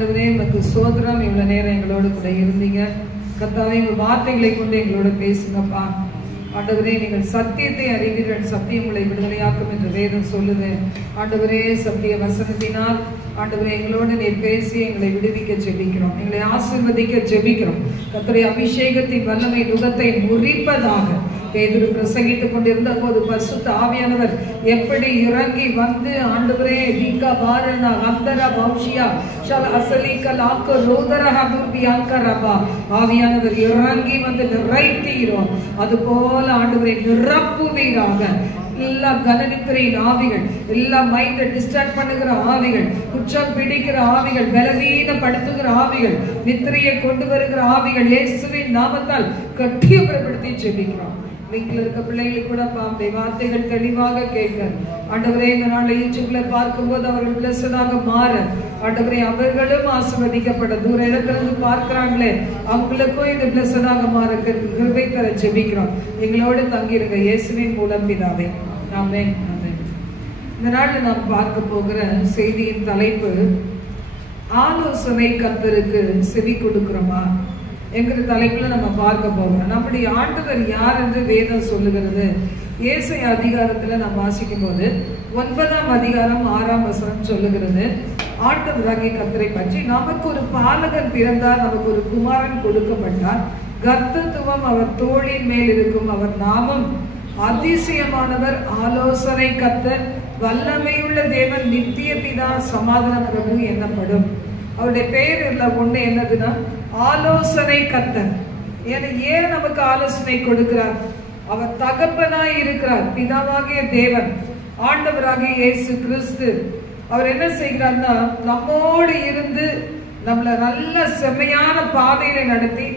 ஆண்டவரே உமக்கு ஸ்தோத்திரம். இவ்வளவு நேரம் எங்களோடு கூட இருந்தீங்க கர்த்தாவே. உங்க வார்த்தைகளை கொண்டு எங்களோட பேசுங்கப்பா. ஆண்டவரே நீங்கள் சத்தியத்தை அறிவீர்கள், சத்தியம் உங்களை விடுதலையாக்கும் என்று வேதம் சொல்லுது. ஆண்டவரே சத்திய வசனத்தினால் ஆண்டவரே எங்களோடு நீர் பேசி எங்களை விடுவிக்க ஜெபிக்கிறோம், எங்களை ஆசீர்வதிக்க ஜெபிக்கிறோம். கர்த்தருடைய அபிஷேகத்தின் வல்லமை நுகத்தை முறிப்பதாக பேதுரு பிரசங்கித்துக் கொண்டிருந்த போது பரிசுத்த ஆவியானவர் எப்படி இறங்கி வந்து ஆண்டவரே தீகா பாரனா அந்தரா பௌஷியா ஷல் அசலிக லாக்க ரோதரஹ துர்பியாங்கரபா ஆவியானவர் இறங்கி வந்து நிறைத்தீரோம். அதுபோல ஆண்டவரை நிரப்புவீராக. எல்லா கனநித்திரையின் ஆவிகள், எல்லா மைண்டை டிஸ்டர்ப் பண்ணுகிற ஆவிகள், குற்றம் பிடிக்கிற ஆவிகள், பலவீனப்படுத்துகிற ஆவிகள், நித்திரையை கொண்டு வருகிற ஆவிகள் இயேசுவின் நாமத்தால் கட்டியப்படுத்தி ஜெபிக்கிறோம். வீட்டில் இருக்க பிள்ளைகளுக்கு கூட பாம்பை வார்த்தைகள் தெளிவாக கேட்க ஆண்டவரே இந்த நாள் யூடியூப்ல பார்க்கும்போது அவர்கள் பிளஸடாக மாற ஆண்டவரே அவர்களும் ஆசீர்வதிக்கப்பட தூர இடத்திலிருந்து பார்க்கிறாங்களே அவங்களுக்கும் இது பிளஸடாக மாற கிருபை தர ஜெபிக்கிறோம். எங்களோடு தங்கியிருங்க இயேசுவின் மூலம் பிதாவே, ஆமென் ஆமென். இந்த நாள் நாம் பார்க்க போகிற செய்தியின் தலைப்பு ஆலோசனை கர்த்தருக்கு செவி கொடுக்கிறோமா என்கிற தலைப்புல நம்ம பார்க்க போகிறோம். நம்முடைய ஆண்டவர் யார் என்று வேதம் சொல்லுகிறது. ஏசாயா அதிகாரத்துல நாம் வாசிக்கும் போது 9ஆம் அதிகாரம் 6ஆம் வசனம் சொல்லுகிறது, ஆண்டவராகிய கர்த்தரை பற்றி, நமக்கு ஒரு பாலகன் பிறந்தார், நமக்கு ஒரு குமாரன் கொடுக்கப்பட்டார், கர்த்தத்துவம் அவர் தோளின் மேல் இருக்கும், அவர் நாமம் அதிசயமானவர், ஆலோசனை கர்த்தர், வல்லமையுள்ள தேவன், நித்திய பிதா, சமாதான பிரபு என்னப்படும். அவருடைய பெயர் இல்ல ஒண்ணு என்னதுன்னா ஆலோசனை கர்த்தர். ஏன் நமக்கு ஆலோசனை கொடுக்கிறார்? அவர் தகப்பனாய் இருக்கிறார், பிதாவாகிய தேவன், ஆண்டவராகிய இயேசு கிறிஸ்து. அவர் என்ன செய்கிறார்னா நம்மோடு இருந்து நம்மள நல்ல செம்மையான பாதையில நடத்தி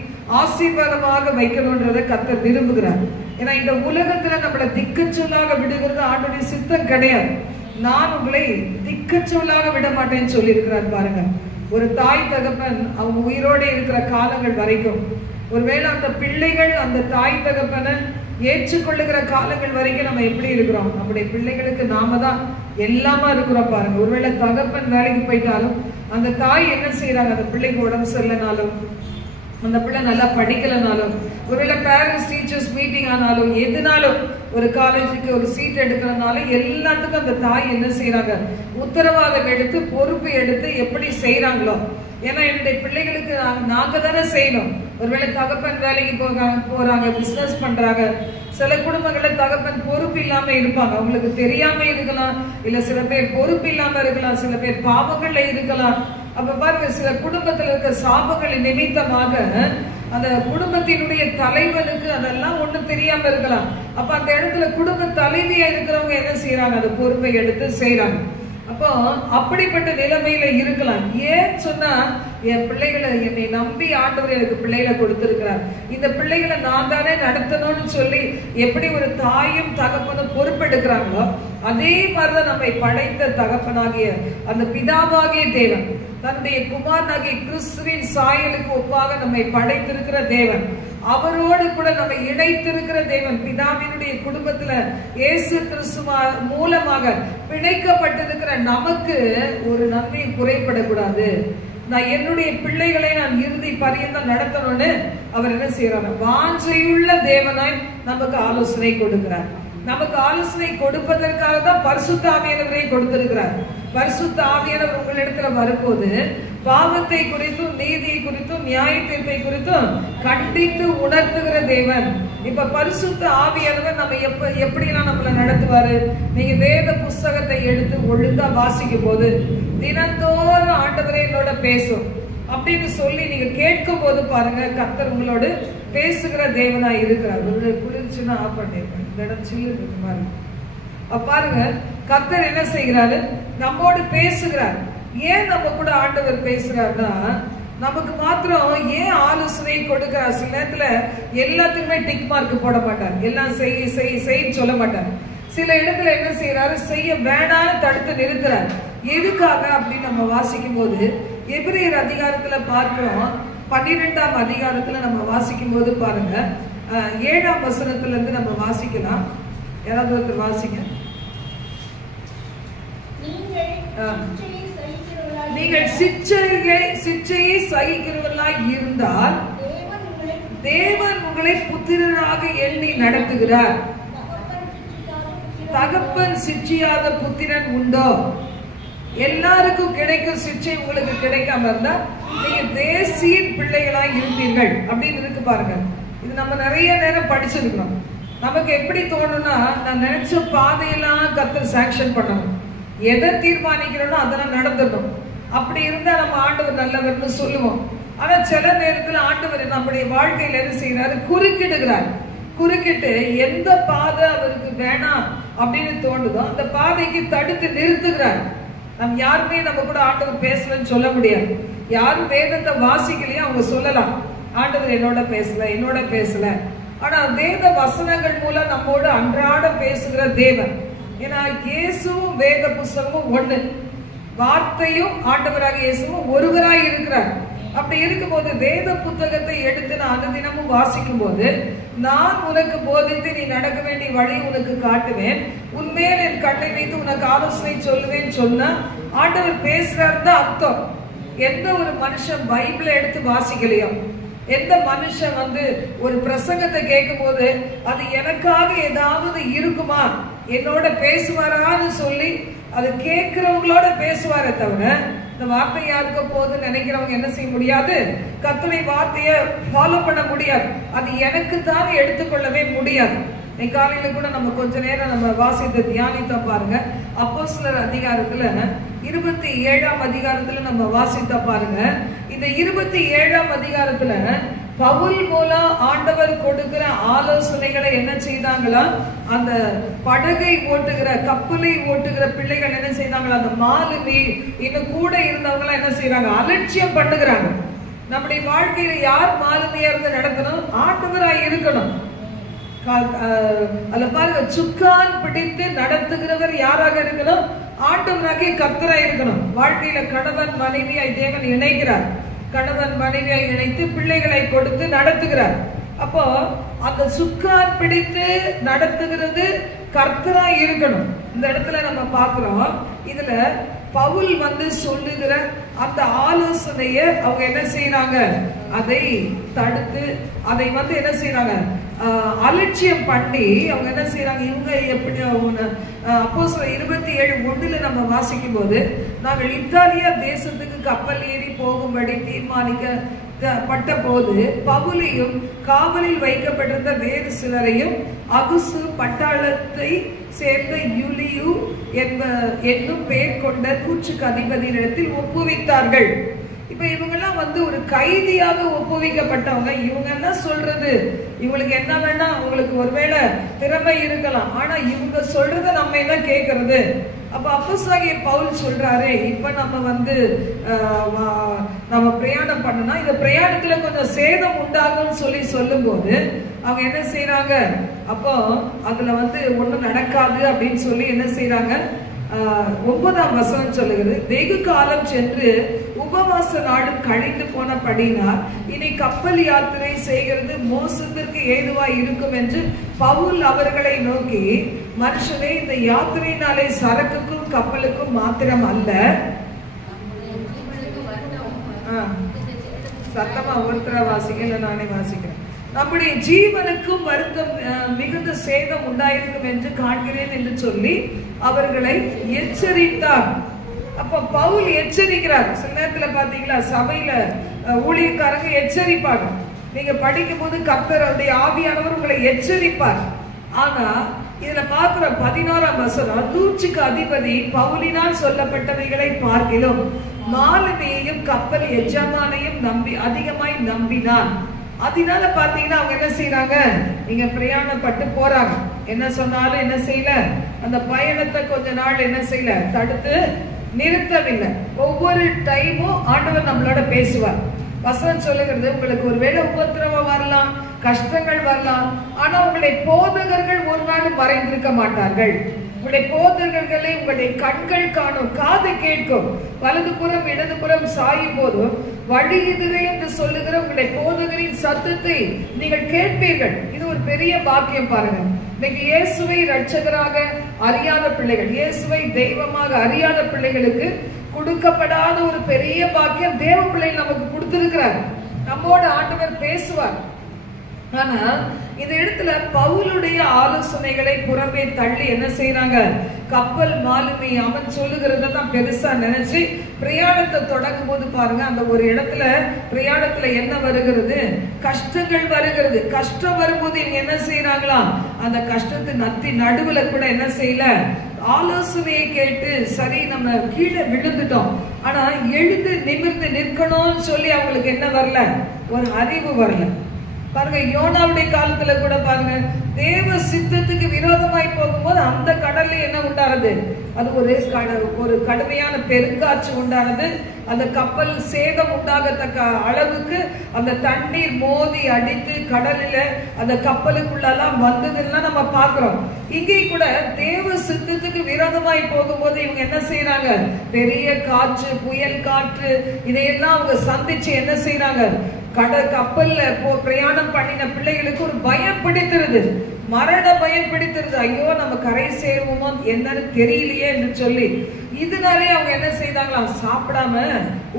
ஆசீர்வாதமாக வைக்கணும்ன்றதை கர்த்தர் விரும்புகிறார். ஏன்னா இந்த உலகத்துல நம்மள திக்கச்சொல்லாக விடுகிறது ஆண்டவருடைய சித்தம் கிடையாது. நான் உங்களை திக்கச்சொல்லாக விட மாட்டேன்னு சொல்லி இருக்கிறார் பாருங்க. ஒரு தாய் தகப்பன் அவங்க உயிரோடு இருக்கிற காலங்கள் வரைக்கும், ஒருவேளை அந்த பிள்ளைகள் அந்த தாய் தகப்பனை ஏற்றுக்கொள்ளுகிற காலங்கள் வரைக்கும் நம்ம எப்படி இருக்கிறோம்? நம்முடைய பிள்ளைகளுக்கு நாம தான் எல்லாமா இருக்கிறோம் பாருங்க. ஒருவேளை தகப்பன் வேலைக்கு போயிட்டாலும் அந்த தாய் என்ன செய்யறாங்க, அந்த பிள்ளைக்கு உடம்பு சரியில்லைனாலும், அந்த பிள்ளை நல்லா படிக்கலனாலும், ஒருவேளை பேரண்ட்ஸ் டீச்சர்ஸ் மீட்டிங் ஆனாலும், எதுனாலும், ஒரு காலேஜுக்கு ஒரு சீட் எடுக்கிறதுனால எல்லாத்துக்கும் அந்த தாய் என்ன செய்யறாங்க, உத்தரவாதம் எடுத்து பொறுப்பு எடுத்து எப்படி செய்யறாங்களோ. ஏன்னா என்னுடைய பிள்ளைகளுக்கு நாங்க தானே செய்யணும். ஒருவேளை தகப்பன் வேலைக்கு போறாங்க, பிசினஸ் பண்றாங்க. சில குடும்பங்கள்ல தகப்பன் பொறுப்பு இல்லாம இருப்பாங்க, அவங்களுக்கு தெரியாம இருக்கலாம், இல்ல சில பேர் பொறுப்பு இல்லாம இருக்கலாம், சில பேர் பாவங்கள்ல இருக்கலாம். அப்ப பாருங்க, சில குடும்பத்துல இருக்க சாபங்கள் நிமித்தமாக அந்த குடும்பத்தினுடைய தலைவனுக்கு அதெல்லாம் ஒண்ணும் தெரியாம இருக்கலாம். அப்ப அந்த இடத்துல குடும்ப தலைவியா இருக்கிறவங்க என்ன செய்யறாங்க, அந்த பொறுப்பை எடுத்து செய்யறாங்க. அப்போ அப்படிப்பட்ட நிலைமையில இருக்கலாம். ஏன் சொன்னா, என் பிள்ளைகளை என்னை நம்பி ஆண்டவர் எனக்கு பிள்ளைகளை கொடுத்திருக்கிறார், இந்த பிள்ளைகளை நான் தானே நடத்தணும்னு சொல்லி எப்படி ஒரு தாயும் தகப்பனும் பொறுப்பெடுக்கிறாங்களோ அதே மாதிரிதான் நம்மை படைத்த தகப்பனாகிய அந்த பிதாவாகிய தேவன் தன்னுடைய குமாரனாகிய கிறிஸ்துவின் சாயலுக்கு ஒப்பாக நம்மை படைத்திருக்கிற தேவன், அவரோடு கூட நம்மை இணைத்திருக்கிற தேவன், பிதாவினுடைய குடும்பத்துல இயேசு கிறிஸ்து மூலமாக பிணைக்கப்பட்டிருக்கிற நமக்கு ஒரு நன்மை குறைபடக்கூடாது. நான் என்னுடைய பிள்ளைகளை நான் இறுதி பரியந்தம் நடத்தணும்னு அவர் என்ன செய்யறாரு, வாஞ்சையுள்ள தேவனாய் நமக்கு ஆலோசனை கொடுக்கிறார். நமக்கு ஆலோசனை கொடுப்பதற்காக தான் பரிசுத்த ஆவியானவரை கொடுத்திருக்கிறார். பரிசுத்த ஆவியானவர் உங்களிடத்துல வரும்போது பாவத்தை குறித்தும் நீதியை குறித்தும் நியாய தீர்ப்பை குறித்தும் கண்டித்து உணர்த்துகிற தேவன். இப்ப பரிசுத்த ஆவியானவர் நம்ம எப்படிலாம் நம்மளை நடத்துவாரு? நீங்க வேத புஸ்தகத்தை எடுத்து ஒழுங்கா வாசிக்கும் போது தினந்தோறும் ஆண்டவரே என்னோட பேசும் அப்படின்னு சொல்லி நீங்க கேட்கும் போது பாருங்க, கர்த்தர் உங்களோடு பேசுகிற தேவனாய் இருக்கிறார். குளிர்ச்சுன்னா ஆஃப் பண்ணிருக்கேன், இந்த இடம் சில்லு இருக்கு மாதிரி. பாருங்க, கர்த்தர் என்ன செய்கிறாரு, நம்மோடு பேசுகிறார். ஏன் நம்ம கூட ஆண்டவர் பேசுறாருன்னா, நமக்கு மாத்திரம் ஏன் ஆலோசனை கொடுக்கிறார்? சில நேரத்துல எல்லாத்துக்குமே டிக் மார்க் போட மாட்டார், எல்லாம் செய்ய சொல்ல மாட்டார். சில இடத்துல என்ன செய்யறாரு, செய்ய வேணான்னு தடுத்து நிறுத்துறாரு. எதுக்காக அப்படின்னு நம்ம வாசிக்கும் போது எபிரேயர் அதிகாரத்துல பார்க்கிறோம். 12ஆம் அதிகாரத்துல நம்ம வாசிக்கும் போது பாருங்க, 7ஆம் வசனத்துல இருந்து நம்ம வாசிக்கலாம். யாராவது ஒருத்தர் வாசிங்க. நீங்கள் சிற்சையை சகிக்கிறவர்களாய் இருந்தால் தேவன் உங்களை புத்திரராக எண்ணி நடத்துகிறார். தகப்பன் சிற்றியாத புத்திரன் உண்டோ? எல்லாருக்கும் கிடைக்கும் சிற்றை உங்களுக்கு கிடைக்காம இருந்தா நீங்க தேசியின் பிள்ளைகளாய் இருப்பீர்கள் அப்படின்னு இருக்கு பாருங்க. இது நம்ம நிறைய நேரம் படிச்சிருக்கோம். நமக்கு எப்படி தோணும்னா, நான் நினைச்ச பாதையெல்லாம் கர்த்தர் சாங்ஷன் பண்ணணும், எதை தீர்மானிக்கிறோம்னோ அதெல்லாம் நடந்துடணும். அப்படி இருந்தா நம்ம ஆண்டவர் நல்லவர்னு சொல்லுவோம். ஆனா சில நேரத்துல ஆண்டவர் நம்முடைய வாழ்க்கையில என்ன செய்யறாரு, குறுக்கிடுகிறார். குறுக்கிட்டு எந்த பாதை அவருக்கு வேணாம் அப்படின்னு தோணுதோ அந்த பாதைக்கு தடுத்து நிறுத்துகிறார். நம்ம யாருமே நம்ம கூட ஆண்டவர் பேசலன்னு சொல்ல முடியாது. யாரும் வேதத்தை வாசிக்கலையே அவங்க சொல்லலாம், ஆண்டவர் என்னோட பேசல. ஆனா வேத வசனங்கள் மூலம் நம்மோடு அன்றாட பேசுகிற தேவன். ஏன்னா இயேசுவும் வேத புஸ்தகமும் ஒண்ணு, வார்த்தையும் ஆண்டவராக இயேசுவும் ஒருவராய் இருக்கிறார். அப்படி இருக்கும்போது வேத புத்தகத்தை எடுத்து நான் அனுதினமும் வாசிக்கும் போது, நான் உனக்கு போதித்து நீ நடக்க வேண்டிய வழி உனக்கு காட்டுவேன், உண்மையில் என் கண்ணை வைத்து உனக்கு ஆலோசனை சொல்லுவேன் சொன்னா ஆண்டவர் பேசுறாரு தான் அர்த்தம். எந்த ஒரு மனுஷன் பைபிளை எடுத்து வாசிக்கலையோ, எந்த மனுஷன் ஒரு பிரசங்கத்தை கேட்கும் போது அது எனக்காக ஏதாவது இருக்குமா, என்னோட பேசுவாரான்னு சொல்லி அது கேட்கிறவங்களோட பேசுவாரே தவிர இந்த வார்த்தை யாருக்க போகுதுன்னு நினைக்கிறவங்க என்ன செய்ய முடியாது, கர்த்தருடைய வார்த்தையை ஃபாலோ பண்ண முடியாது. அது எனக்கு தான் எடுத்துக்கொள்ளவே முடியாது. காலையில கூட நம்ம கொஞ்ச நேரம் நம்ம வாசித்து தியானித்த பாருங்க. அப்போஸ்தலர் அதிகாரத்துல 27ஆம் அதிகாரத்துல நம்ம வாசித்த பாருங்க. இந்த 27ஆம் அதிகாரத்துல பவுல் மூலம் ஆண்டவர் கொடுக்கிற ஆலோசனைகளை என்ன செய்தாங்களா, அந்த படகை ஓட்டுகிற கப்பலை ஓட்டுகிற பிள்ளைகள் என்ன செய்தாங்களா, அந்த மாலுமி இன்னும் கூட இருந்தவங்க என்ன செய்யறாங்க, அலட்சியம் பண்ணுகிறாங்க. நம்முடைய வாழ்க்கையில யார் மாலுமியா இருந்து நடத்தணும், ஆண்டவராய் இருக்கணும். அதுல பாருங்க, சுக்கான் பிடித்து நடத்துகிறவர் யாராக இருக்கணும், ஆண்டவராகிய கர்த்தராய் இருக்கணும். வாழ்க்கையில கணவன் மனைவியாய் தேவன் இணைக்கிறார். கணவன் மனைவியாய் இணைத்து பிள்ளைகளை கொடுத்து நடத்துகிறார். அப்போ அந்த சுக்கான் பிடித்து நடத்துகிறது கர்த்தராய் இருக்கணும். இந்த இடத்துல நம்ம பார்க்கிறோம், இதுல பவுல் சொல்லுகிற அந்த ஆலோசனைய அவங்க என்ன செய்யறாங்க, அதை தடுத்து அதை என்ன செய்யறாங்க, அலட்சியம் பண்ணி அவங்க என்ன செய்யறாங்க. இவங்க எப்படி அப்போஸ்தலர் 27:1 நம்ம வாசிக்கும் போது, நாங்கள் இத்தாலியா தேசத்துக்கு கப்பல் ஏறி போகும்படி தீர்மானிக்கப்பட்ட போது பவுலையும் காவலில் வைக்கப்பட்டிருந்த வேறு சிலரையும் அகுசு பட்டாளத்தை சேர்ந்த யூலியு என்னும் பெயர் கொண்ட நூற்றுக்கு அதிபதியிடத்தில் ஒப்புவித்தார்கள். இப்ப இவங்கெல்லாம் ஒரு கைதியாக ஒப்புவிக்கப்பட்டவங்க. இவங்க என்ன சொல்றது, இவங்களுக்கு என்ன வேணா, அவங்களுக்கு ஒருவேளை திறமை இருக்கலாம், ஆனா இவங்க சொல்றத நம்ம என்ன கேட்கறது. அப்ப அப்போஸ்தலனாகிய பவுல் சொல்றாரு, இப்ப நம்ம நம்ம பிரயாணம் பண்ணனா இந்த பிரயாணத்துல கொஞ்சம் சேதம் உண்டாகும்னு சொல்லும் போது அவங்க என்ன செய்யறாங்க, அப்போ அதுல ஒண்ணும் நடக்காது அப்படின்னு சொல்லி என்ன செய்யறாங்க. 9ஆம் வசனம் சொல்லுகிறது, வெகு காலம் சென்று உபவாச நாடும் கழிந்து போனபடினால் இனி கப்பல் யாத்திரை செய்கிறது மோசத்திற்கு ஏதுவாய் இருக்கும் என்று பவுல் அவர்களை நோக்கி, மனுஷனே, இந்த யாத்திரையினாலே சரக்குக்கும் கப்பலுக்கும் மாத்திரம் அல்ல, சத்தமா ஒருத்தர வாசிக்க, இல்ல நானே வாசிக்கிறேன், நம்முடைய ஜீவனுக்கும் வருத்தம் மிகுந்த சேதம் உண்டாயிருக்கும் என்று காண்கிறேன் என்று சொல்லி அவர்களை எச்சரித்தார். அப்ப பவுல் எச்சரிக்கிறார். சில நேரத்துல பாத்தீங்களா, சபையில ஊழியக்காரங்க எச்சரிப்பாங்க. நீங்க படிக்கும் போது கர்த்தருடைய ஆவியானவர் உங்களை எச்சரிப்பார். ஆனா இதுல பாக்குற 16ஆம் வசனம், நூற்றுக்கு அதிபதி பவுலினால் சொல்லப்பட்டவைகளை பார்க்கிலும் மாலுமியையும் கப்பல் எஜமானையும் அதிகமாய் நம்பினான். அதனால பாத்தீங்கன்னா அவங்க என்ன செய்யறாங்க, நீங்க பிரயாணப்பட்டு போறாங்க, என்ன சொன்னாலும் என்ன செய்யல, அந்த பயணத்தை கொஞ்ச நாள் என்ன செய்யல, தடுத்து நிறுத்தவில்லை. ஒவ்வொரு டைமும் ஆண்டவர் நம்மளோட பேசுவார். வசனம் சொல்லுகிறது, உங்களுக்கு ஒருவேளை உபத்திரவம் வரலாம், கஷ்டங்கள் வரலாம், ஆனா உங்களுடைய போதகர்கள் ஒரு நாள் மறைந்திருக்க மாட்டார்கள். உங்களுடைய போதகர்களை உங்களுடைய கண்கள் காணும், காது கேட்கும், வலது புறம் இடது புறம் சாயும் போதும் வழி இதுவே என்று சொல்லுகிற உங்களுடைய போதகரின் சத்தத்தை நீங்கள் கேட்பீர்கள். இது ஒரு பெரிய பாக்கியம் பாருங்க. இன்னைக்கு இயேசுவை இரட்சகராக அறியாத பிள்ளைகள், இயேசுவை தெய்வமாக அறியாத பிள்ளைகளுக்கு கொடுக்கப்படாத ஒரு பெரிய பாக்கியம் தேவ பிள்ளைகள் நமக்கு கொடுத்திருக்கிறார். நம்மோட ஆண்டவர் பேசுவார். ஆனா இந்த இடத்துல பவுலுடைய ஆலோசனைகளை புறமே தள்ளி என்ன செய்யறாங்க? கப்பல் மாலுமி அவன் சொல்லுகிறத தான் பெருசா நினைச்சு பிரயாணத்தை தொடங்கும் போது பாருங்க, அந்த ஒரு இடத்துல பிரயாணத்துல என்ன வருகிறது? கஷ்டங்கள் வருகிறது. கஷ்டம் வரும்போது இவங்க என்ன செய்யறாங்களா? அந்த கஷ்டத்து நடுவுல கூட என்ன செய்யல? ஆலோசனையை கேட்டு சரி நம்ம கீழே விழுந்துட்டோம், ஆனா எழுந்து நிமிர்ந்து நிற்கணும்னு சொல்லி அவங்களுக்கு என்ன வரல? ஒரு அறிவு வரல. பாருங்க, யோனாவுடைய காலத்துல கூட பாருங்க, தேவ சித்தத்துக்கு விரோதமாய் போகும்போது அந்த கடல்ல என்ன உண்டானது? அது ஒரு கடுமையான பெருங்காற்று உண்டானது. அந்த கப்பல் சேதம் உண்டாகத்தக்க அளவுக்கு அந்த தண்ணீர் மோதி அடித்து கடலில அந்த கப்பலுக்குள்ளெல்லாம் வந்ததுலாம் நம்ம பாக்குறோம். இங்கே கூட தேவ சித்தத்துக்கு விரோதமாய் போகும்போது இவங்க என்ன செய்யறாங்க? பெரிய காற்று, புயல் காற்று, இதையெல்லாம் அவங்க சந்திச்சு என்ன செய்யறாங்க? கப்பல்ல பிரயாணம் பண்ணின பிள்ளைகளுக்கு ஒரு பயம் பிடித்திருது, மரண பயம் பிடித்திருது. ஐயோ நம்ம கரை சேருவோமோ என்னன்னு தெரியலையே என்று சொல்லி இதனாலே அவங்க என்ன செய்தாங்களாம்? சாப்பிடாம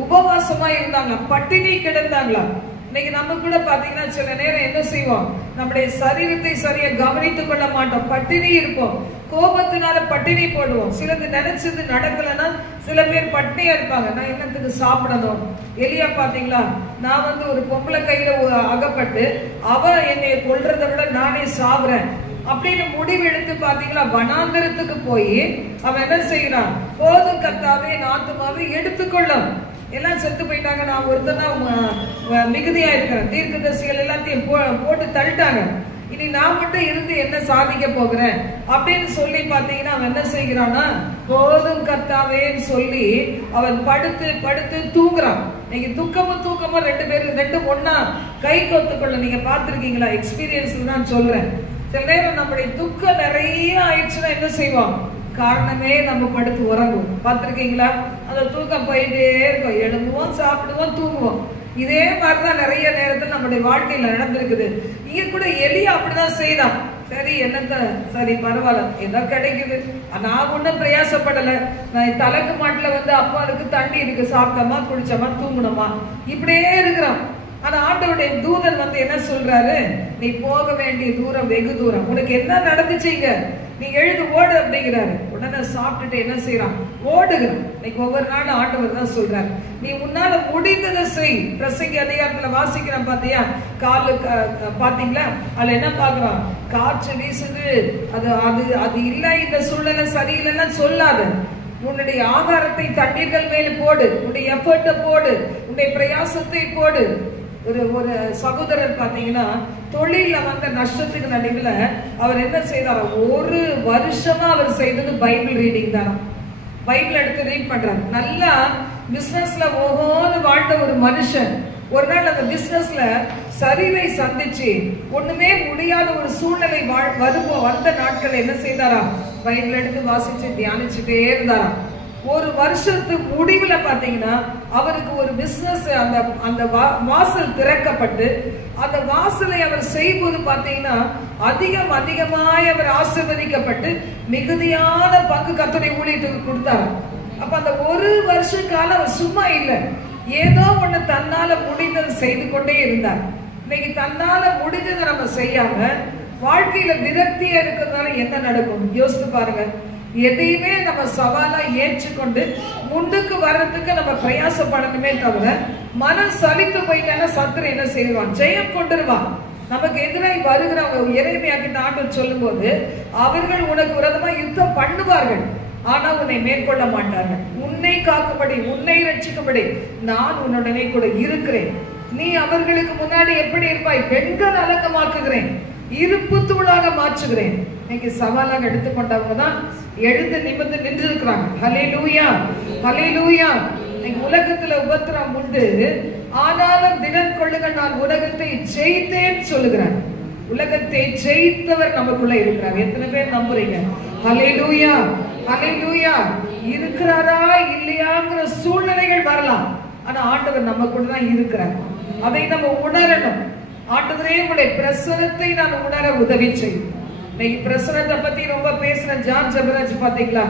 உபவாசமா இருந்தாங்களாம், பட்டினி கிடந்தாங்களாம். இன்னைக்கு நம்ம கூட பாத்தீங்கன்னா சில நேரம் என்ன செய்வோம்? நம்முடைய சரீரத்தை சரியா கவனித்துக் கொள்ள மாட்டோம், பட்டினி இருப்போம், கோபத்தினால பட்டினி போடுவோம். சிலது நினைச்சது நடக்கலன்னா சில பேர் பட்டினியா இருப்பாங்க. நான் என்னத்துக்கு சாப்பிடணும்? எலியா பாத்தீங்களா, நான் ஒரு பொம்பளை கையில அகப்பட்டு அவ என்னை கொல்றதை விட நானே சாப்பிடுறேன் அப்படின்னு முடிவு எடுத்து பாத்தீங்களா, வனாந்தரத்துக்கு போய் அவன் என்ன செய்யறான்? போதும் கர்த்தாவே என் ஆத்துமாவை எடுத்துக்கொள்ளும், எல்லாம் செத்து போயிட்டாங்க, நான் ஒருத்ததான் மிகுதியா இருக்கிறேன், தீர்க்கதரிசிகள் எல்லாத்தையும் போட்டு தள்ளிட்டாங்க, இனி நான் மட்டும் இருந்து என்ன சாதிக்க போகிறேன் அப்படின்னு சொல்லி பாத்தீங்கன்னா அவன் என்ன செய்கிறான்னா, போதும் கர்த்தாவேன்னு சொல்லி அவன் படுத்து படுத்து தூங்குறான். நீங்க துக்கமும் தூக்கமும் ரெண்டும் ஒன்னா கை கோத்துக்கொள்ள நீங்க பாத்திருக்கீங்களா? எக்ஸ்பீரியன்ஸ் தான் சொல்றேன். சில நேரம் நம்முடைய துக்கம் நிறைய ஆயிடுச்சுன்னா என்ன செய்வோம்? காரணமே நம்ம படுத்து உறங்குவோம். பார்த்திருக்கீங்களா? அந்த தூக்கம் போயிட்டே இருக்கும், எழுந்துவோம், சாப்பிடுவோம், தூங்குவோம். இதே மாதிரிதான் நிறைய நேரத்தில் நம்முடைய வாழ்க்கையில நடந்திருக்குது. இங்க கூட எலியா அப்படிதான் செய்தான். சரி என்னத்த, சரி பரவாயில்ல, ஏதோ கிடைக்குது, நான் ஒன்னும் பிரயாசப்படல, நான் தலைக்கு மாட்டுல அப்பா இருக்கு, தண்ணி இருக்கு, சாப்பிட்டோமா, குடிச்சோமா, தூங்கணுமா, இப்படியே இருக்கிறான். ஆனா ஆண்டவருடைய தூதன் என்ன சொல்றாரு? நீ போக வேண்டிய தூரம் வெகு தூரம், உனக்கு என்ன நடந்துச்சீங்க, நீ எழுது ஓடு அப்படிங்கிறாரு. உடனே சாப்பிட்டுட்டு என்ன செய்யறான்? ஓடுகிறான். இன்னைக்கு ஒவ்வொரு நாளும் ஆண்டவர் தான் சொல்றாரு, நீ உன்னால முடிந்ததை செய். பிரசங்கி அதிகாரத்துல வாசிக்கிறான் பாத்தியா, காலு பாத்தீங்களா, அதுல என்ன பாக்குறான்? காற்று வீசுது, அது அது அது இல்ல, இந்த சூழ்நிலை சரியில்லைன்னா சொல்லாத, உன்னுடைய ஆகாரத்தை தண்ணீர்கள் மேல போடு, உன்னுடைய எஃபர்ட்டை போடு, உன்னுடைய பிரயாசத்தை போடு. ஒரு சகோதரர் பாத்தீங்கன்னா தொழில நஷ்டத்துக்கு நடுவில் அவர் என்ன செய்தார்? ஒரு வருஷமா அவர் செய்தது பைபிள் ரீடிங் தானா. பைபிள் எடுத்து ரீட் பண்றாரு. நல்லா பிசினஸ்ல ஓஹோன்னு வாழ்ந்த ஒரு மனுஷன் ஒரு நாள் அந்த பிசினஸ்ல சரிவை சந்திச்சு ஒண்ணுமே முடியாத ஒரு சூழ்நிலை வந்த நாட்கள் என்ன செய்தாரா? பைபிள் எடுத்து வாசிச்சு தியானிச்சுட்டே இருந்தாரா. ஒரு வருஷத்து முடிவுல பாத்தீங்கன்னா அவருக்கு ஒரு பிசினஸ் அந்த வாசல் திறக்கப்பட்டு அந்த வாசலை அவர் செய்யும்போது பாத்தீங்கன்னா அதிகமாய் அவர் ஆசீர்வதிக்கப்பட்டு மிகுதியான பங்கு கர்த்தருடைய ஊழியத்துக்கு கொடுத்தாரு. அப்ப அந்த ஒரு வருஷ காலம் அவர் சும்மா இல்லை, ஏதோ ஒண்ணு தன்னால முடிந்தது செய்து கொண்டே இருந்தார். இன்னைக்கு தன்னால முடிஞ்சதை நம்ம செய்யாம வாழ்க்கையில விரக்தியா இருக்கிறதுனால என்ன நடக்கும் யோசித்து பாருங்க. எதையுமே நம்ம சவாலா ஏற்றுக்கொண்டு முன்னுக்கு வர்றதுக்கு நம்ம பிரயாசப்படணுமே தவிர மனம் சலித்து போயிட்டான சத்துரு என்ன செய்வான்? ஜெயம் கொண்டுருவான். நமக்கு எதிராக வருகிறவங்க எரேமியா கிட்ட ஆண்டவர் சொல்லும் போது அவர்கள் உனக்கு விரோதமா யுத்தம் பண்ணுவார்கள், ஆனா உன்னை மேற்கொள்ள மாட்டார்கள். உன்னை காக்கும்படி, உன்னை ரட்சிக்கும்படி நான் உன்னுடனே கூட இருக்கிறேன். நீ அவர்களுக்கு முன்னாடி எப்படி இருப்பாய்? பெண்கள் அலங்கமாக்குகிறேன், இருப்பு தூளாக மாற்றுகிறேன். இன்னைக்கு சவாலாக எடுத்துக்கொண்டவங்க தான் எழுந்து நிமிர்ந்து நின்று இருக்கிறாங்க. ஹல்லேலூயா, ஹல்லேலூயா. உலகத்துல உபத்திரம் உண்டு, ஆனாலும் திடன் கொள்ளுங்கள், நான் உலகத்தை ஜெயித்தேன் சொல்லுகிறார். உலகத்தை ஜெயித்தவர் நமக்குள்ள இருக்கிறார். எத்தனை பேர் நம்புறீங்க? ஹல்லேலூயா, ஹல்லேலூயா. இருக்கிறாரா இல்லையாங்கிற சூழ்நிலைகள் வரலாம், ஆனா ஆண்டவர் நம்ம கூட தான் இருக்கிறார். அதை நம்ம உணரணும். ஆண்டவரே உங்களுடைய பிரசனத்தை நான் உணர உதவி செய்யும். இன்னைக்கு பிரசனத்தை பத்தி ரொம்ப பேசின பிரசன்னம். ஜான் ஜெபராஜ் பாத்தீங்களா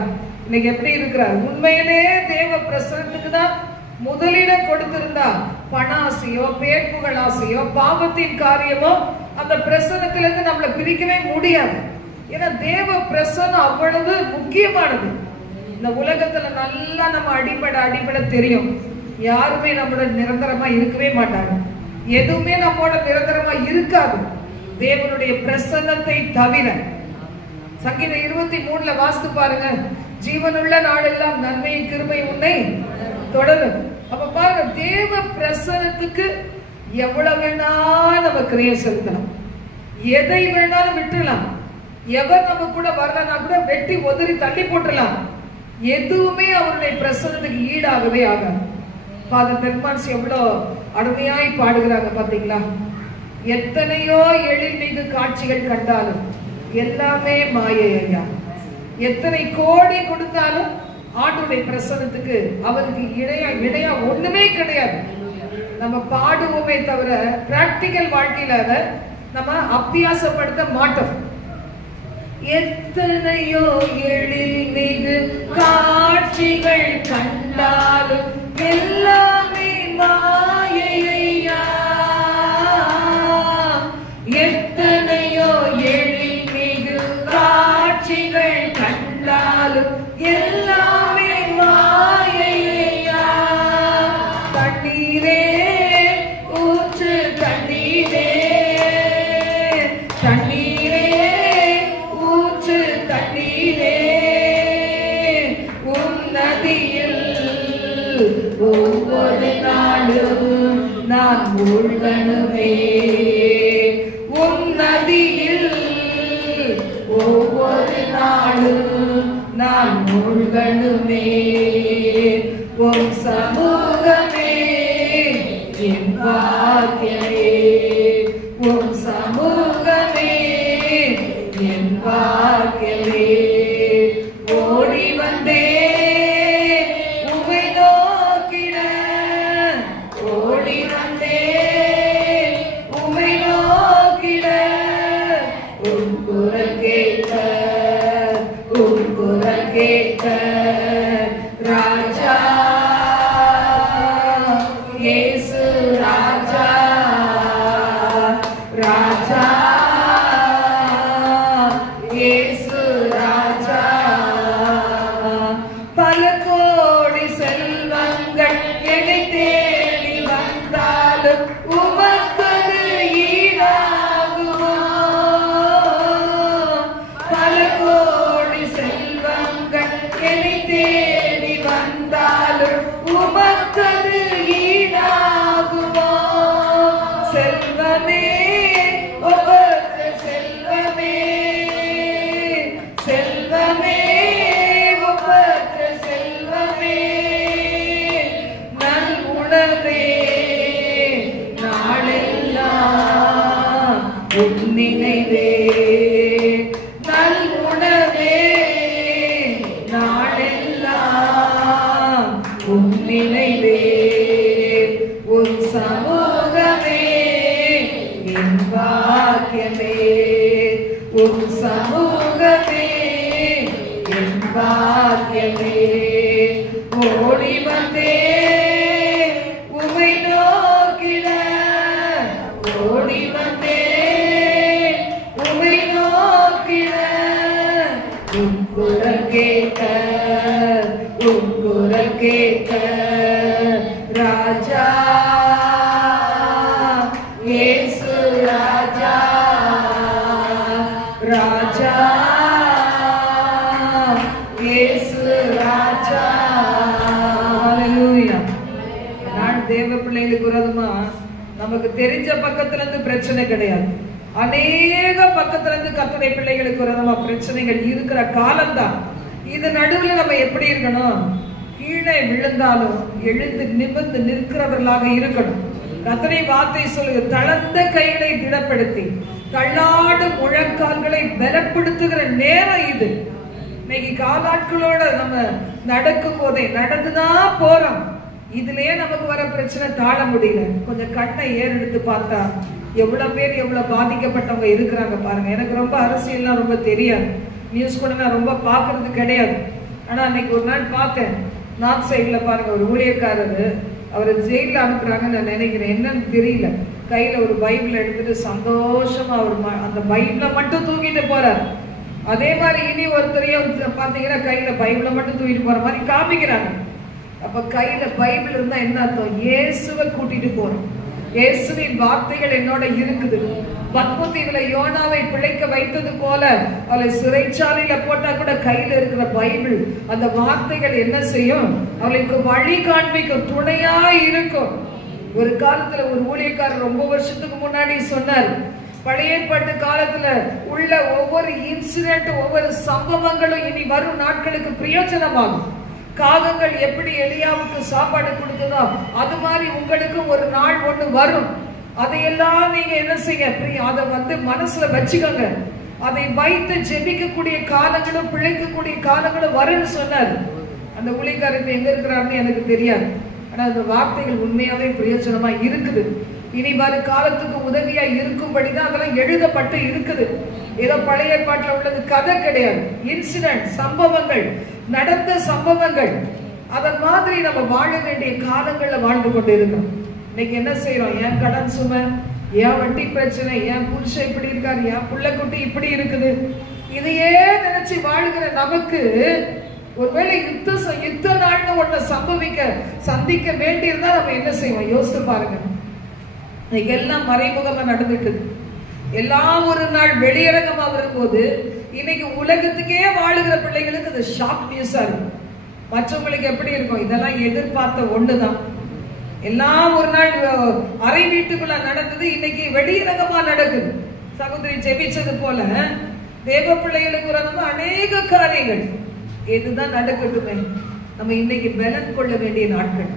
இன்னைக்கு எப்படி இருக்கிறார்? உண்மையிலே தேவ பிரசன்னத்துக்கு தான் முதலிடம் கொடுத்திருந்தா பண ஆசையோ பேர் புகழ் ஆசையோ பாவத்தின் காரியமோ அந்த பிரசன்னத்திலிருந்து நம்மளை பிரிக்கவே முடியாது. ஏன்னா தேவ பிரசன்னம் அவ்வளவு முக்கியமானது. இந்த உலகத்துல நல்லா நம்ம அடிப்படை தெரியும். யாருமே நம்மளோட நிரந்தரமா இருக்கவே மாட்டாங்க. எதுவுமே நம்மோட நிரந்தரமா இருக்காது தேவனுடைய பிரசன்னத்தை தவிர. சங்கீதம் 23 வாசித்து பாருங்க, ஜீவனுள்ள நாளெல்லாம் நன்மையின் கிருபை உன்னை தொடரும். அப்ப பாருங்க, தேவ பிரசன்னத்துக்கு எவ்வளவு வேணா நம்ம கிரியை செலுத்தலாம், எதை வேணாலும் விட்டுலாம், எவர் நம்ம கூட வரலன்னா கூட வெட்டி உதறி தள்ளி போட்டுலாம். எதுவுமே அவருடைய பிரசன்னத்துக்கு ஈடாகவே ஆகாது. ஃபாதர் பெர்மான்ஸ் எவ்வளவு அருமையாய் பாடுகிறாங்க பாத்தீங்களா? எத்தனையோ எழில் மீது காட்சிகள் கண்டாலும் எல்லாமே மாயை ஐயா. எத்தனை கோடி கொடுத்தாலும் ஆண்டுடைய பிரசன்னத்துக்கு அவருக்கு இடையா ஒண்ணுமே கிடையாது. நம்ம பாடுவோமே தவிர பிராக்டிக்கல் வாழ்க்கையில அதை நம்ம அபியாசப்படுத்த மாட்டோம். எத்தனையோ எழில் மீது காட்சிகள் கண்டாலும் எல்லாமே மாயையா. எத்தனையோ எழில் மீது காட்சிகள் கண்டாலும் எல்லாமே மாயையா. தண்ணீரே ஊற்று தண்ணீரே, தண்ணீரே ஊற்று தண்ணீரே, உன்னதியில் ஒவ்வொரு நாளும் நான் மூழ்கணுமே. உன்னதியில் ஒவ்வொரு நாளும் நான் மூழ்கணுமே. உன் சமூகமே என் பாக்கியமே, உன் சமூகமே என் பாக்கியமே. ஓடி வந்தே உமை நோக்கிட, ஓடி வந்தே உமை நோக்கிட, உன் குரல் கேட்க, உன் குரல் கேட்க ராஜா இயேசு ராஜா, ராஜா இயேசு ராஜா. பல கோடி செல்வங்கள் என்னை தேடி வந்தாலும் உமக்கது ஈடாகுமோ? பல கோடி செல்வங்கள் என்னை தேடி வந்தாலும் உமக்கது ஈடாகுமோ? செல்வமே ஒவ்வொரு செல்வமே, செல்வமே ஒவ்வொரு செல்வமே, நல் உணவே நாளெல்லாம் உன் நினைவே, நல் உணவே நாளெல்லாம் உன் நினைவே. உன் சமூகமே என் பாக்கியமே, உன் சமூகமே என் பாக்கியமே. ஓடி வந்தே உமை நோக்கிட, ஓடி வந்தே உமை நோக்கிட, உன் குரல் கேட்க, உன் குரல் கேட்க ராஜா இயேசு ராஜா, ராஜா இயேசு ராஜா. ஹல்லேலூயா. நான் தேவ பிள்ளைகளுக்கு விரோதமா நமக்கு தெரிஞ்ச பக்கத்துல இருந்து பிரச்சனை கிடையாது. அநேக பக்கத்துல இருந்து கர்த்தருடைய பிள்ளைகளுக்கு விரோதமா பிரச்சனைகள் இருக்கிற காலம்தான் இது. நடுவுல நம்ம எப்படி இருக்கணும்? கீழே விழுந்தாலும் எழுந்து நிமிர்ந்து நிற்கிறவர்களாக இருக்கணும். கர்த்தருடைய வார்த்தை சொல்லுங்க, தளர்ந்த கைகளை திடப்படுத்தி தள்ளாடு முழங்கால்களை பலப்படுத்துகிற நேரம் இது. இன்னைக்கு காலாட்களோட நம்ம நடக்கும் போதே நடந்துதான் போறோம். இதுலயே நமக்கு வர பிரச்சனை தாழ முடியல. கொஞ்சம் கண்ணை ஏறெடுத்து பார்த்தா எவ்வளவு பேர் எவ்வளவு பாதிக்கப்பட்டவங்க இருக்கிறாங்க பாருங்க. எனக்கு ரொம்ப அரசியல்லாம் ரொம்ப தெரியாது. நியூஸ் கூட நான் ரொம்ப பார்க்கறது கிடையாது. ஆனா அன்னைக்கு ஒரு நாள் பார்த்தேன். நார்த் சைட்ல பாருங்க, ஒரு ஊழியக்காரர் அவரை ஜெயில அனுப்புறாங்கன்னு நான் நினைக்கிறேன், என்னன்னு தெரியல. கையில ஒரு பைபிள் எடுத்துட்டு சந்தோஷமா அவர் அந்த பைபிளை மட்டும் தூக்கிட்டு போறார். அதே மாதிரி இனி ஒருத்தரையும் பாத்தீங்கன்னா கையில பைபிளை மட்டும் தூக்கிட்டு போற மாதிரி காமிக்கிறாங்க. அப்ப கையில பைபிள் இருந்தா என்ன அர்த்தம்? இயேசுவை கூட்டிட்டு போறோம். இயேசுவின் வார்த்தைகள் என்னோட இருக்குது. பத்மதீவுல யோனாவை பிழைக்க வைத்தது போல அவளை சிறைச்சாலையில போட்டா கூட கையில இருக்கிற பைபிள் அந்த வார்த்தைகள் என்ன செய்யும்? அவளுக்கு வழி காண்பிக்கும், துணையா இருக்கும். ஒரு காலத்துல ஒரு ஊழியக்காரர் ரொம்ப வருஷத்துக்கு முன்னாடி சொன்னார், பழைய ஏற்பாட்டு காலத்துல உள்ள ஒவ்வொரு இன்சிடென்ட், ஒவ்வொரு சம்பவங்களும் இனி வரும் நாட்களுக்கு பிரயோஜனமாகும். காகங்கள் எப்படி எலியாவுக்கு சாப்பாடு கொடுத்ததோ அது மாதிரி உங்களுக்கும் ஒரு நாள் ஒண்ணு வரும். அதையெல்லாம் நீங்க என்ன செய்ய, அதை மனசுல வச்சுக்கோங்க. அதை வைத்து ஜெபிக்கக்கூடிய காலங்களும் பிழைக்கக்கூடிய காலங்களும் வரும்னு சொன்னார். அந்த ஊழியக்காரர் எங்க இருக்கிறாருன்னு எனக்கு தெரியாது. ஆனா அந்த வார்த்தைகள் உண்மையாவே பிரயோஜனமா இருக்குது. இனி வரும் காலத்துக்கு உதவியா இருக்கும்படிதான் அதெல்லாம் எழுதப்பட்டு இருக்குது. ஏதோ பழைய ஏற்பாட்டுல உள்ளது கதை கிடையாது. இன்சிடென்ட், சம்பவங்கள், நடந்த சம்பவங்கள். அதன் மாதிரி நம்ம வாழ வேண்டிய காலங்கள்ல வாழ்ந்து கொண்டு இருக்கோம். இன்னைக்கு என்ன செய்யறோம்? என் கடன் சுமை, என் வட்டி பிரச்சனை, என் புருஷன் இப்படி இருக்காரு, என் புள்ளக்குட்டி இப்படி இருக்குது, இதையே நினைச்சு வாழ்கிற நமக்கு ஒருவேளை யுத்த நாள்னு ஒண்ணு சந்திக்க வேண்டியிருந்தா நம்ம என்ன செய்வோம்? யோசித்து பாருங்க. இன்னைக்கு எல்லாம் மறைமுகமா நடந்துட்டு, எல்லாம் ஒரு நாள் வெளியரங்கமா வரும்போது இன்னைக்கு உலகத்துக்கே வாழுகிற பிள்ளைகளுக்கு அது ஷாக் நியூஸா இருக்கும். மற்றவங்களுக்கு எப்படி இருக்கும்? இதெல்லாம் எதிர்பார்த்த ஒண்ணுதான். எல்லாம் ஒரு நாள் அறை வீட்டுக்குள்ள நடந்தது, இன்னைக்கு வெளியரங்கமா நடக்குது. சகோதரி ஜெபிச்சது போல தேவ பிள்ளைகளுக்கு அநேக காரியங்கள் இதுதான் நடக்கட்டுமே. நம்ம இன்னைக்கு பலன் கொள்ள வேண்டிய நாட்கள்.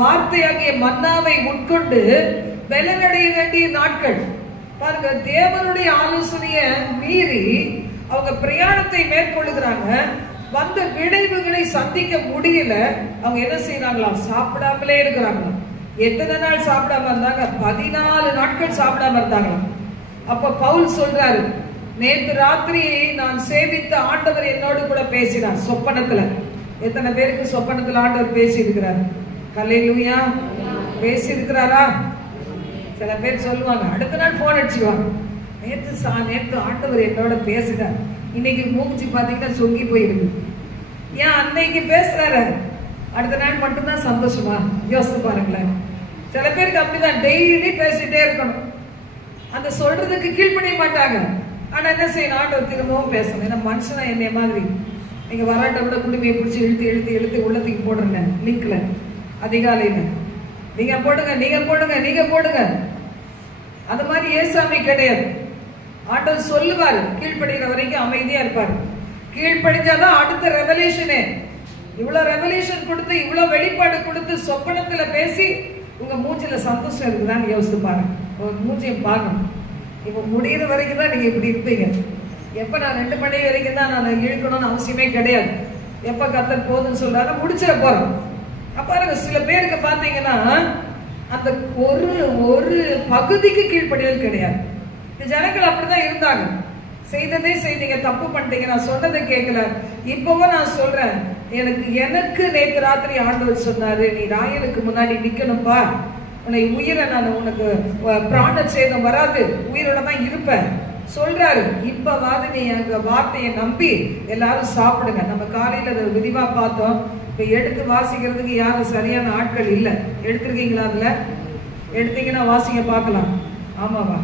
வார்த்தையாகிய மன்னாவை உட்கொண்டு பலனடைய வேண்டிய நாட்கள். பாருங்க, தேவனுடைய ஆலோசனைய மீறி அவங்க பிரயாணத்தை மேற்கொள்ளுகிறாங்க. வந்த விளைவுகளை சந்திக்க முடியல. அவங்க என்ன செய்யறாங்களாம்? சாப்பிடாமலே இருக்கிறாங்களாம். எத்தனை நாள் சாப்பிடாம இருந்தாங்க? 14 நாட்கள் சாப்பிடாம இருந்தாங்களாம். அப்ப பவுல் சொல்றாரு, நேற்று ராத்திரி நான் சேவித்த ஆண்டவர் என்னோடு கூட பேசினார் சொப்பனத்துல. எத்தனை பேருக்கு சொப்பனத்துல ஆண்டவர் பேசி இருக்கிறார்? ஹல்லேலூயா. பேசி இருக்கிறாரா? சில பேர் சொல்லுவாங்க, அடுத்த நாள் போன் அடிச்சுவாங்க, நேற்று ஆண்டவர் என்னோட பேசுறார். இன்னைக்கு மூச்சு பாத்தீங்கன்னா சொங்கி போயிருக்கு. ஏன் அன்னைக்கு பேசுறாரு, அடுத்த நாள் மட்டும்தான் சந்தோஷமா? யோசித்து பாருங்களேன். சில பேருக்கு அப்படிதான், டெய்லி பேசிட்டே இருக்கணும். அந்த சொல்றதுக்கு கீழ்ப்படிய மாட்டாங்க. ஆனா என்ன செய்யணும்? ஆண்டவர் திரும்பவும் பேசணும். ஏன்னா மனுஷனா என்னைய மாதிரி நீங்க வராட்ட கூட குடுமையை பிடிச்சி இழுத்து உள்ளத்துக்கு போடுறேங்க. லிங்க்ல அதிகாலையில நீங்க போடுங்க. அது மாதிரி ஏசாமி கிடையாது. ஆண்டவர் சொல்லுவாரு, கீழ்படுகிற வரைக்கும் அமைதியா இருப்பாரு. கீழ்படிஞ்சாதான் அடுத்த ரெவல்யூஷனே. இவ்வளவு ரெவல்யூஷன் கொடுத்து, இவ்வளவு வெளிப்பாடு கொடுத்து, சொப்பனத்துல பேசி உங்க மூச்சில சந்தோஷம் இருக்குதான்னு யோசித்து பாருங்க. உங்க மூச்சையை பார்க்கணும். இப்ப முடிகிற வரைக்கும் தான் நீங்க இப்படி இருப்பீங்க. எப்ப நான் 2 மணி வரைக்கும் தான் நான் இழுக்கணும்னு அவசியமே கிடையாது. எப்ப கர்த்தர் போதுன்னு சொல்றாரு முடிச்சிட போறோம். அப்ப சில பேருக்கு பாத்தீங்கன்னா அந்த ஒரு பகுதிக்கு கீழ்ப்படிதல் கிடையாது. இந்த ஜனங்கள் அப்படிதான் இருந்தாங்க. செய்ததே செய்தீங்க, தப்பு பண்ணிட்டீங்க, நான் சொன்னதை கேட்கல. இப்பவும் நான் சொல்றேன், எனக்கு நேற்று ராத்திரி ஆண்டவர் சொன்னாரு, நீ ராயலுக்கு முன்னாடி நிக்கணும்பா, உன்னை உயிரை நான் உனக்கு பிராண சேதம் வராது, உயிரோட தான் இருப்பேன் சொல்றாரு. இப்பவாது நீ எங்க வார்த்தையை நம்பி எல்லாரும் சாப்பிடுங்க. நம்ம காலையில அதை விரிவா பார்த்தோம். இப்ப எடுத்து வாசிக்கிறதுக்கு யாரும் சரியான ஆட்கள் இல்ல. எடுத்திருக்கீங்களா? அதுல எடுத்தீங்கன்னா வாசிங்க பார்க்கலாம். ஆமாவா?